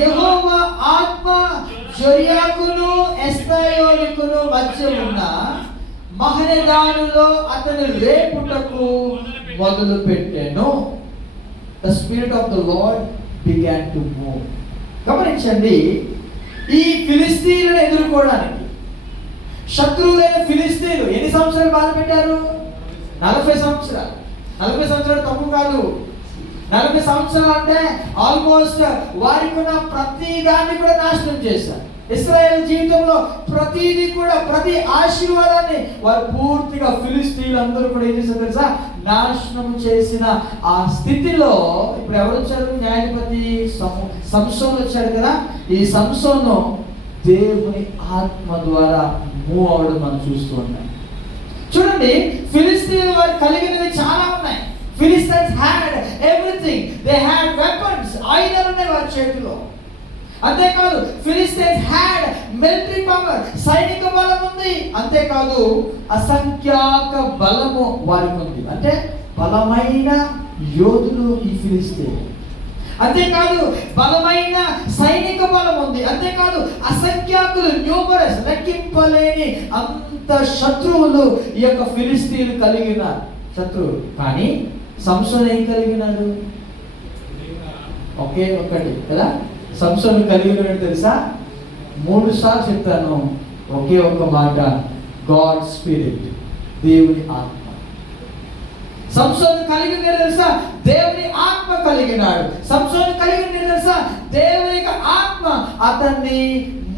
యెహోవా ఆత్మ జొర్యాకును ఎష్టాయోలుకును మధ్య ఉన్న మహనెదానులో అతను రేపుటకు మొదలు పెట్టెను. The spirit of the Lord began to move. గమనించండి, ఈ ఫిలిస్తీన్లను ఎదుర్కోవడానికి శత్రువులైన ఫిలిస్తీన్లు ఎన్ని సంవత్సరాలు బాధ పెట్టారు? 40 సంవత్సరాలు. 40 సంవత్సరాలు తప్పు కాదు. 40 సంవత్సరాలు అంటే ఆల్మోస్ట్ వారికి ఉన్న ప్రతి దాన్ని కూడా నాశనం చేశారు. ఇశ్రాయేల్ జీవితంలో ప్రతిదీ కూడా, ప్రతి ఆశీర్వాదాన్ని వారు పూర్తిగా ఫిలిస్తీన్లందరూ కూడా ఏం చేశారు తెలుసా? నాశనం చేసిన ఆ స్థితిలో ఇప్పుడు ఎవరు వచ్చారు? న్యాయాధిపతి సంసోను వచ్చాడు కదా. ఈ సంసోను దేవుని ఆత్మ ద్వారా మూవ్ అవడం మనం చూస్తూ ఉన్నాం. చూడండి, ఫిలిస్తీన్ వారు కలిగినవి చాలా ఉన్నాయి. Philistines had everything. They had weapons. ఆయుధాలు ఉన్నాయి వారి చేతిలో. అంతేకాదు ఫిలిస్తీన్స్ హ్యాడ్ మిలిటరీ పవర్. సైనిక బలం ఉంది. అంతేకాదు అసంఖ్యాక బలము వారికి ఉంది. అంటే బలమైన యోధులు ఈ ఫిలిస్తీన్. అంతేకాదు బలమైన సైనిక బలం ఉంది. అంతేకాదు అసంఖ్యాకులు, న్యూమరస్, లెక్కింపలేని అంత శత్రువులు ఈ యొక్క ఫిలిస్తీన్లు కలిగిన శత్రువులు. కానీ సంసోను ఏం కలిగినాడు? ఒకే ఒక్కటి కదా. సంసోను కలిగినాడు తెలుసా? 3 సార్లు చెప్తాను ఒకే ఒక్క మాట, గాడ్ స్పిరిట్, దేవుని ఆత్మ. సంసోను కలిగిన తెలుసా? దేవుని ఆత్మ కలిగినాడు. సంసోను కలిగిన తెలుసా? దేవుని ఆత్మ అతన్ని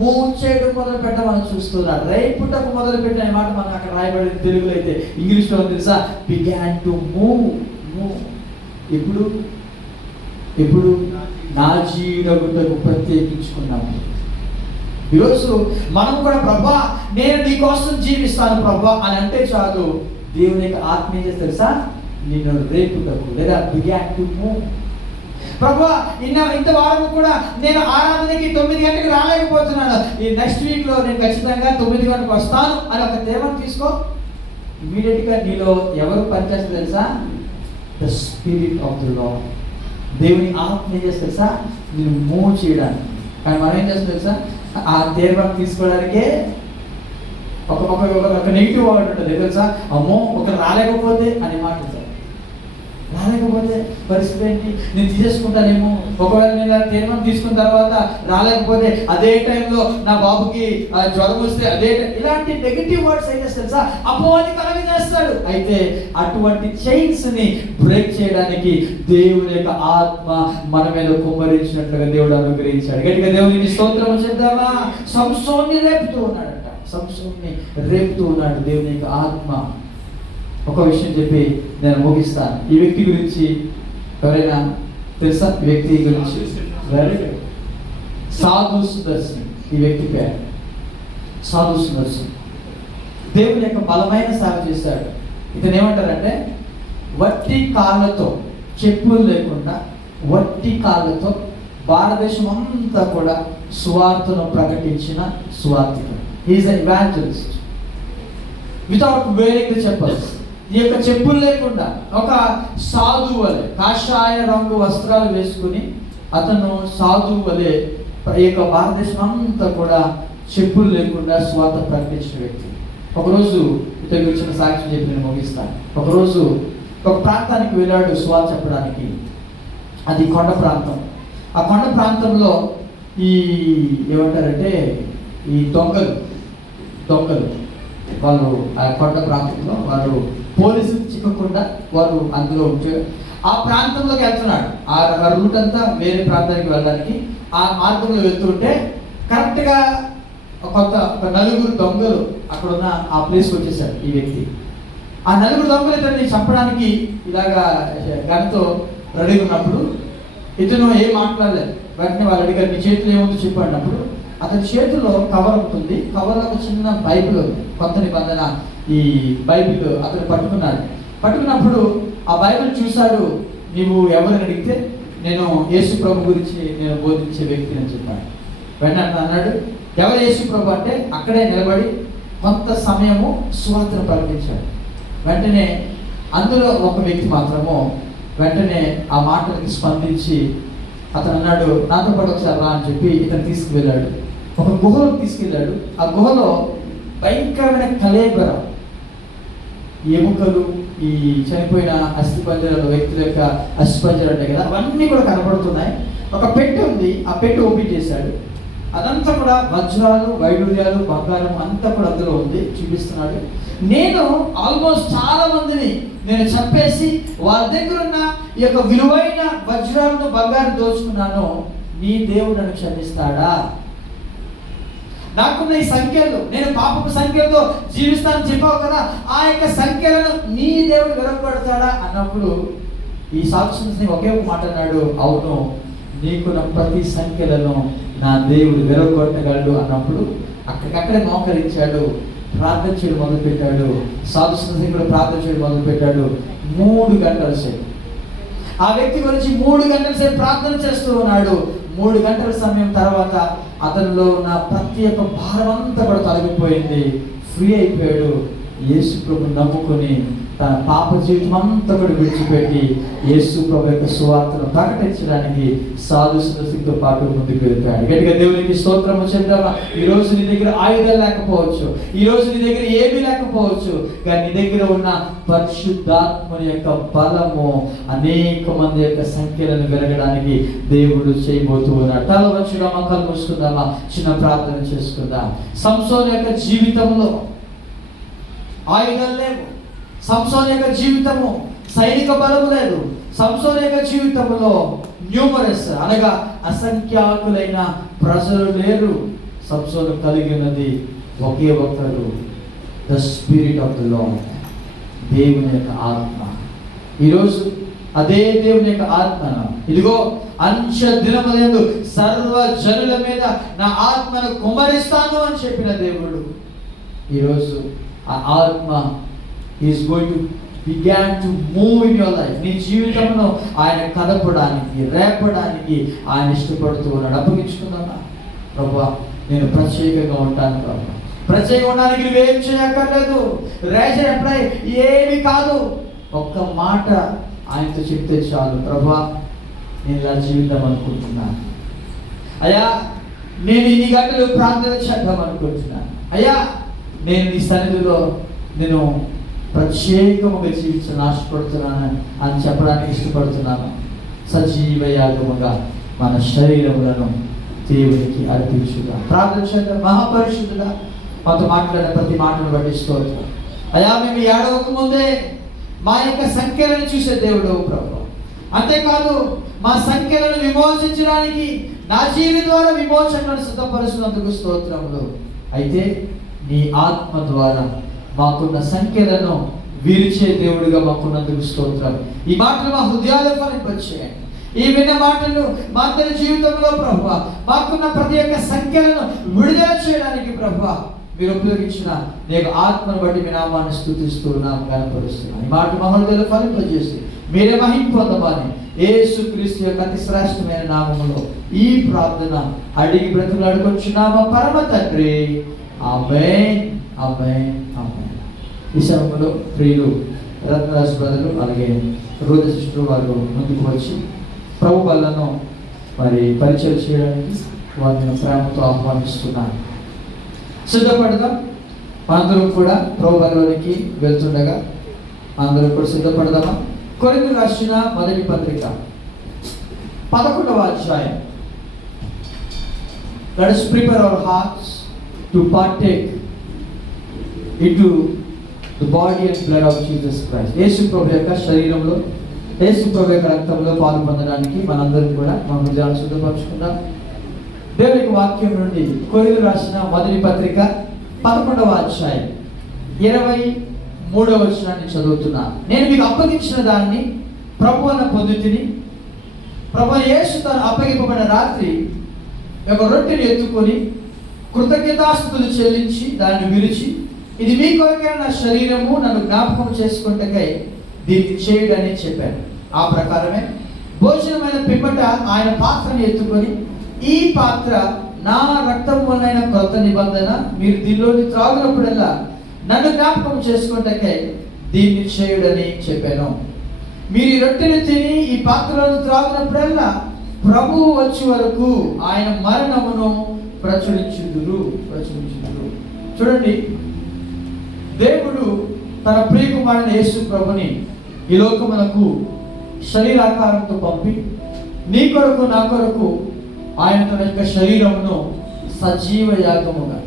మూవ్ చేయడం మొదలు పెట్టమని చూస్తున్నాడు. రేపుటకు మొదలు పెట్టిన మాట మనం అక్కడ రాయబడింది. తెలుగులో అయితే, ఇంగ్లీష్లో తెలుసా? Began to move. ఇప్పుడు నా జీవితకు ప్రత్యేకించుకున్నాము. ఈరోజు మనం కూడా ప్రభా నేను నీ కోసం జీవిస్తాను ప్రభా అని అంటే చాలు, దేవుని యొక్క ఆత్మ ఏం చేస్తారు తెలుసా? నేను రేపుటకు లేదా బిగాన్ టు మూవ్. ప్రభువా ఇంత వారం కూడా నేను ఆరాధనకి 9 గంటలకు రాలేకపోతున్నాను, ఈ నెక్స్ట్ వీక్లో నేను ఖచ్చితంగా 9 గంటలకు వస్తాను అని ఒక తీర్మానం తీసుకో. ఇమీడియట్గా నీలో ఎవరు పనిచేస్తుంది తెలుసా? The spirit of the lord. దేవుని ఆత్మ ఏం చేస్తుంది తెలుసా? నేను మూవ్ చేయడానికి. కానీ మనం ఏం చేస్తుంది తెలుసా? ఆ తీర్మానం తీసుకోవడానికే ఒక నెగిటివ్ వర్డ్ ఉంటుంది తెలుసా? అమ్మో ఒకరు రాలేకపోతే అనే మాట ఉంటుంది. రాలేకపోతే పరిస్థితి ఏంటి? నేను తీసేసుకుంటానేమో. ఒకవేళ నేను తీర్మానం తీసుకున్న తర్వాత రాలేకపోతే, అదే టైంలో నా బాబుకి జ్వరం వస్తే, ఇలాంటి నెగిటివ్ వర్డ్స్ అయితే తెలుసా అపవాది కలగజేస్తాడు. అయితే అటువంటి చైన్స్ ని బ్రేక్ చేయడానికి దేవుని యొక్క ఆత్మ మన మీద కుమ్మరించినట్లుగా దేవుడు అనుగ్రహించాడు. గట్టిగా దేవునికి స్తోత్రం చేద్దామా? సంసోన్ని రేపుతూ ఉన్నాడట. సంసోన్ని రేపుతూ ఉన్నాడు దేవుని యొక్క ఆత్మ. ఒక విషయం చెప్పి నేను ముగిస్తాను. ఈ వ్యక్తి గురించి ఎవరైనా తెలుసా? ఈ వ్యక్తి గురించి సాధు సుదర్శన్. ఈ వ్యక్తి పేరు సాధు సుదర్శన్. దేవుని యొక్క బలమైన సేవ చేశాడు. ఇతను ఏమంటారంటే, వట్టి కాళ్ళతో, చెప్పులు లేకుండా వట్టి కాళ్ళతో భారతదేశం అంతా కూడా సువార్తను ప్రకటించిన సువార్తికుడు. He is an evangelist without wearing the chappals. ఈ యొక్క చెప్పులు లేకుండా ఒక సాధువు వలె కాషాయ రంగు వస్త్రాలు వేసుకుని అతను సాధువు వలె ఈ యొక్క భారతదేశం అంతా కూడా చెప్పులు లేకుండా స్వార్థ ప్రకటించిన వ్యక్తి. ఒకరోజు ఇతని గురించిన సాక్ష్యం చెప్పి నేను ముగిస్తాను. ఒకరోజు ఒక ప్రాంతానికి వెళ్ళాడు స్వార్థ చెప్పడానికి. అది కొండ ప్రాంతం. ఆ కొండ ప్రాంతంలో ఈ ఏమంటారంటే ఈ దొంగలు వాళ్ళు ఆ కొండ ప్రాంతంలో వారు పోలీసులు చిక్కకుండా వారు అందులో ఆ ప్రాంతంలోకి వెళ్తున్నాడు. ఆ రూట్ అంతా వేరే ప్రాంతానికి వెళ్ళడానికి ఆ మార్గంలో వెళ్తుంటే కరెక్ట్గా ఒక నలుగురు దొంగలు అక్కడున్న ఆ ప్లేస్కి వచ్చేసాడు ఈ వ్యక్తి. ఆ నలుగురు దొంగలు ఇతన్ని చంపడానికి ఇలాగా గన్తో రెడీ ఉన్నప్పుడు ఇతను ఏం మాట్లాడలేదు. వెంటనే వాళ్ళు అడిగారు, నీ చేతిలో ఏముందో చెప్పినప్పుడు అతని చేతిలో కవర్ ఉంటుంది. కవర్లో ఒక చిన్న బైబిల్, కొత్త నిబంధన ఈ బైబిల్ అతను పట్టుకున్నప్పుడు ఆ బైబిల్ చూశాడు. నీవు ఎవరిని అడిగితే నేను యేసు ప్రభు గురించి నేను బోధించే వ్యక్తిని అని చెప్పాను. వెంటనే అన్నాడు, ఎవరు యేసు ప్రభు అంటే అక్కడే నిలబడి కొంత సమయము సువార్తను ప్రకటించాడు. వెంటనే అందులో ఒక వ్యక్తి మాత్రము వెంటనే ఆ మాటలకి స్పందించి అతను అన్నాడు, నాతో పాటు ఒకసారి రా అని చెప్పి ఇతను తీసుకువెళ్ళాడు. ఒక గుహలోకి తీసుకెళ్ళాడు. ఆ గుహలో భయంకరమైన కళేబరం, ఎముకలు, ఈ చనిపోయిన అస్థిపంజరాలు, వ్యక్తుల యొక్క అస్థిపంజరాలు ఉంటాయి కదా, అవన్నీ కూడా కనపడుతున్నాయి. ఒక పెట్టె ఉంది. ఆ పెట్టె ఓపెన్ చేశాడు. అదంతా కూడా వజ్రాలు, వైడూర్యాలు, బంగారం అంతా కూడా అందులో ఉంది. చూపిస్తున్నాడు. నేను ఆల్మోస్ట్ చాలా మందిని నేను చంపేసి వాళ్ళ దగ్గర ఉన్న ఈ యొక్క విలువైన వజ్రాలను, బంగారం దోచుకున్నాను. నీ దేవుడు నన్ను క్షమిస్తాడా? నాకున్న ఈ సంఖ్యలు, నేను పాపపు సంఖ్యలతో జీవిస్తానని చెప్పావు కదా, ఆ యొక్క సంఖ్యలను నీ దేవుడు విరగొడతాడా అన్నప్పుడు ఈ సాక్షి ఒకే ఒక మాట అన్నాడు, అవును, నీకున్న ప్రతి సంఖ్యలను నా దేవుడు విరగొట్టగలడు అన్నప్పుడు అక్కడికక్కడే మోకరించాడు. ప్రార్థన చేయడం మొదలుపెట్టాడు. సాధు కూడా ప్రార్థన చేయడం మొదలుపెట్టాడు. 3 గంటల సేపు ఆ వ్యక్తి గురించి 3 గంటల సేపు ప్రార్థన చేస్తూ ఉన్నాడు. 3 గంటల సమయం తర్వాత అతనిలో ఉన్న ప్రతి ఒక్క భారం అంతా కూడా తొలగిపోయింది. ఫ్రీ అయిపోయాడు. యేసు ప్రభు నమ్ముకొని తన పాప జీవితం అంతా కూడా విడిచిపెట్టి యేసు ప్రభు యొక్క సువార్తను ప్రకటించడానికి సాధుతో పాటు ముందుకు వెళ్ళిపోయాడు. గట్టిగా దేవునికి స్తోత్రము చెప్తామా? ఈ రోజు నీ దగ్గర ఆయుధాలు లేకపోవచ్చు, ఈ రోజు నీ దగ్గర ఏమీ లేకపోవచ్చు, కానీ నీ దగ్గర ఉన్న పరిశుద్ధాత్మని యొక్క బలము అనేక మంది యొక్క సంఖ్యలను విరగడానికి దేవుడు చేయబోతూ ఉన్నాడు. తల వంచుదామా, కళ్ళు మూసుకుందామా, చిన్న ప్రార్థన చేసుకుందాం. సంసోను యొక్క జీవితంలో ఆయుధాలు లేవు. సంసోను యొక్క జీవితము సైనిక బలము లేదు. సంసోను యొక్క జీవితంలో న్యూమరస్ అనగా అసంఖ్యాకులైన ప్రజలు లేరు. సంసోను కలిగి ఉన్నది ఒకే ఒక్కరు, the spirit of the lord, దేవుని యొక్క ఆత్మ. ఈరోజు అదే దేవుని యొక్క ఆత్మను, ఇదిగో అంశ దినములందు సర్వ జనుల మీద నా ఆత్మను కుమ్మరిస్తాను అని చెప్పిన దేవుడు ఈరోజు ఆ ఆత్మ is going to began to move in your life. నీ జీవితంలో ఆయన కదపడానికి, రేపడానికి ఆయన ఇష్టపడుతూ ఉన్నాడు. అప్పగించుకుందామా? ప్రభువా, నేను ప్రత్యేకంగా ఉంటాను ప్రభు. ప్రత్యేకంగా ఉండడానికి నువ్వేం చేయక్కర్లేదు. రేషన్ ఎప్పుడై ఏమి కాదు, ఒక్క మాట ఆయనతో చెప్తే చాలు. ప్రభువా, నేను ఇలా జీవిద్దాం అనుకుంటున్నాను అయ్యా, నేను ఇన్ని గంటలు ప్రార్థన చేద్దాం అనుకుంటున్నాను అయ్యా, నేను నీ సన్నిధిలో నేను ప్రత్యేకముగా జీవించాలని ఆశపడుతున్నాను అని చెప్పడానికి ఇష్టపడుతున్నాను. సజీవ యాగముగా మన శరీరములను దేవునికి అర్పించుగా ప్రార్థన చేద్దాం. మహాపరిశుద్ధుడా, మాతో మాట్లాడిన ప్రతి మాటను బట్టి స్తోత్రం అయ్యా. మేము ఏడవక ముందే మా యొక్క సంఖ్యలను చూసే దేవుడు ప్రభు. అంతేకాదు, మా సంఖ్యలను విమోచించడానికి నా జీవి ద్వారా విమోచనను సిద్ధపరుస్తున్నందుకు స్తోత్రములు. అయితే నీ ఆత్మ ద్వారా మాకున్న సంఖ్యలను విరిచే దేవుడిగా మాకున్నందుకు స్తోత్రం. ఈ మాటలు మా హృదయాలు ఫలింపచేయండి. ఈ విన్న మాటలు మా అందరి జీవితంలో ప్రభువా మాకున్న ప్రతి ఒక్క సంఖ్యలను విడుదల చేయడానికి ప్రభువా మీరు ఉపయోగించిన నేను ఆత్మను బట్టి మీ నామాన్ని స్తుతిస్తున్నాను, కనపరుస్తున్నాను. ఈ మాట మా హృదయాలు ఫలింపజేసి మీరే మహిమ పొందమని యేసుక్రీస్తు యొక్క అతి శ్రేష్టమైన నామములో ఈ ప్రార్థన అడిగి బ్రతుకులాడుకొచ్చున్నామా పరమ తండ్రి. ఆమేన్, ఆమేన్, ఆమేన్. ఈ సమయంలో ప్రియులు రత్నరాజు బ్రదరు అలాగే రోజు సిస్టర్ వారు ముందుకు వచ్చి ప్రభు వల్లను మరి పరిచయం చేయడానికి వారిని ప్రేమతో ఆహ్వానిస్తున్నాను. సిద్ధపడదాం. అందరూ కూడా ప్రభు వల్లోనికి వెళ్తుండగా అందరూ కూడా సిద్ధపడదామా? కొరింథీయులకు రాసిన మొదటి పత్రిక 11వ అధ్యాయం. Let us prepare our hearts to partake into the body and blood of Jesus Christ. యేసు ప్రభు యొక్క శరీరంలో, యేసు ప్రభు యొక్క రక్తంలో పాలు పొందడానికి మనందరం కూడా మన హృదయాలను శుద్ధపరచుకుందాం. దేవుని వాక్యం నుండి కొరింథీయులకు రాసిన మొదటి పత్రిక 11వ అధ్యాయం 23వ వచనాన్ని చదువుతున్నాను. నేను మీకు అప్పగించిన దాన్ని ప్రభువున పొందుతిని. ప్రభువు యేసు తాను అప్పగింపబడిన రాత్రి ఒక రొట్టెని ఎత్తుకొని కృతజ్ఞతాస్తుతులు చెల్లించి దాన్ని విరిచి, ఇది మీ కొరకైన నా శరీరము, నన్ను జ్ఞాపకం చేసుకుంటకై దీన్ని చేయడని చెప్పాను. ఆ ప్రకారమే భోజనమైన పిమ్మట ఆయన పాత్రని ఎత్తుకొని, ఈ పాత్ర నా రక్తం వలన కొత్త నిబంధన, మీరు దీనిలోని త్రాగునప్పుడల్లా నన్ను జ్ఞాపకం చేసుకుంటకై దీన్ని చేయుడని చెప్పాను. మీరు ఈ రొట్టెను తిని ఈ పాత్రలను త్రాగునప్పుడల్లా ప్రభువు వచ్చే వరకు ఆయన మరణమును ప్రచురించుదురు. చూడండి, దేవుడు తన ప్రియకుమారుని యేసు ప్రభుని ఈ లోకమునకు శరీరాకారంతో పంపి నీ కొరకు నా కొరకు ఆయన తన యొక్క శరీరమును సజీవ యాగముగా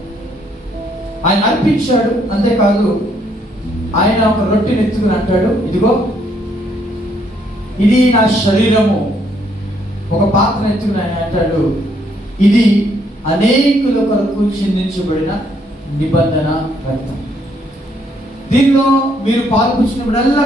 ఆయన అర్పించాడు. అంతేకాదు, ఆయన ఒక రొట్టెని ఎత్తుకుని అంటాడు, ఇదిగో ఇది నా శరీరము. ఒక పాత్ర ఎత్తుకుని ఆయన అంటాడు, ఇది అనేకుల కొరకు చిందించబడిన నిబంధన రక్తం. దీనిలో మీరు పాల్పొచ్చినప్పుడల్లా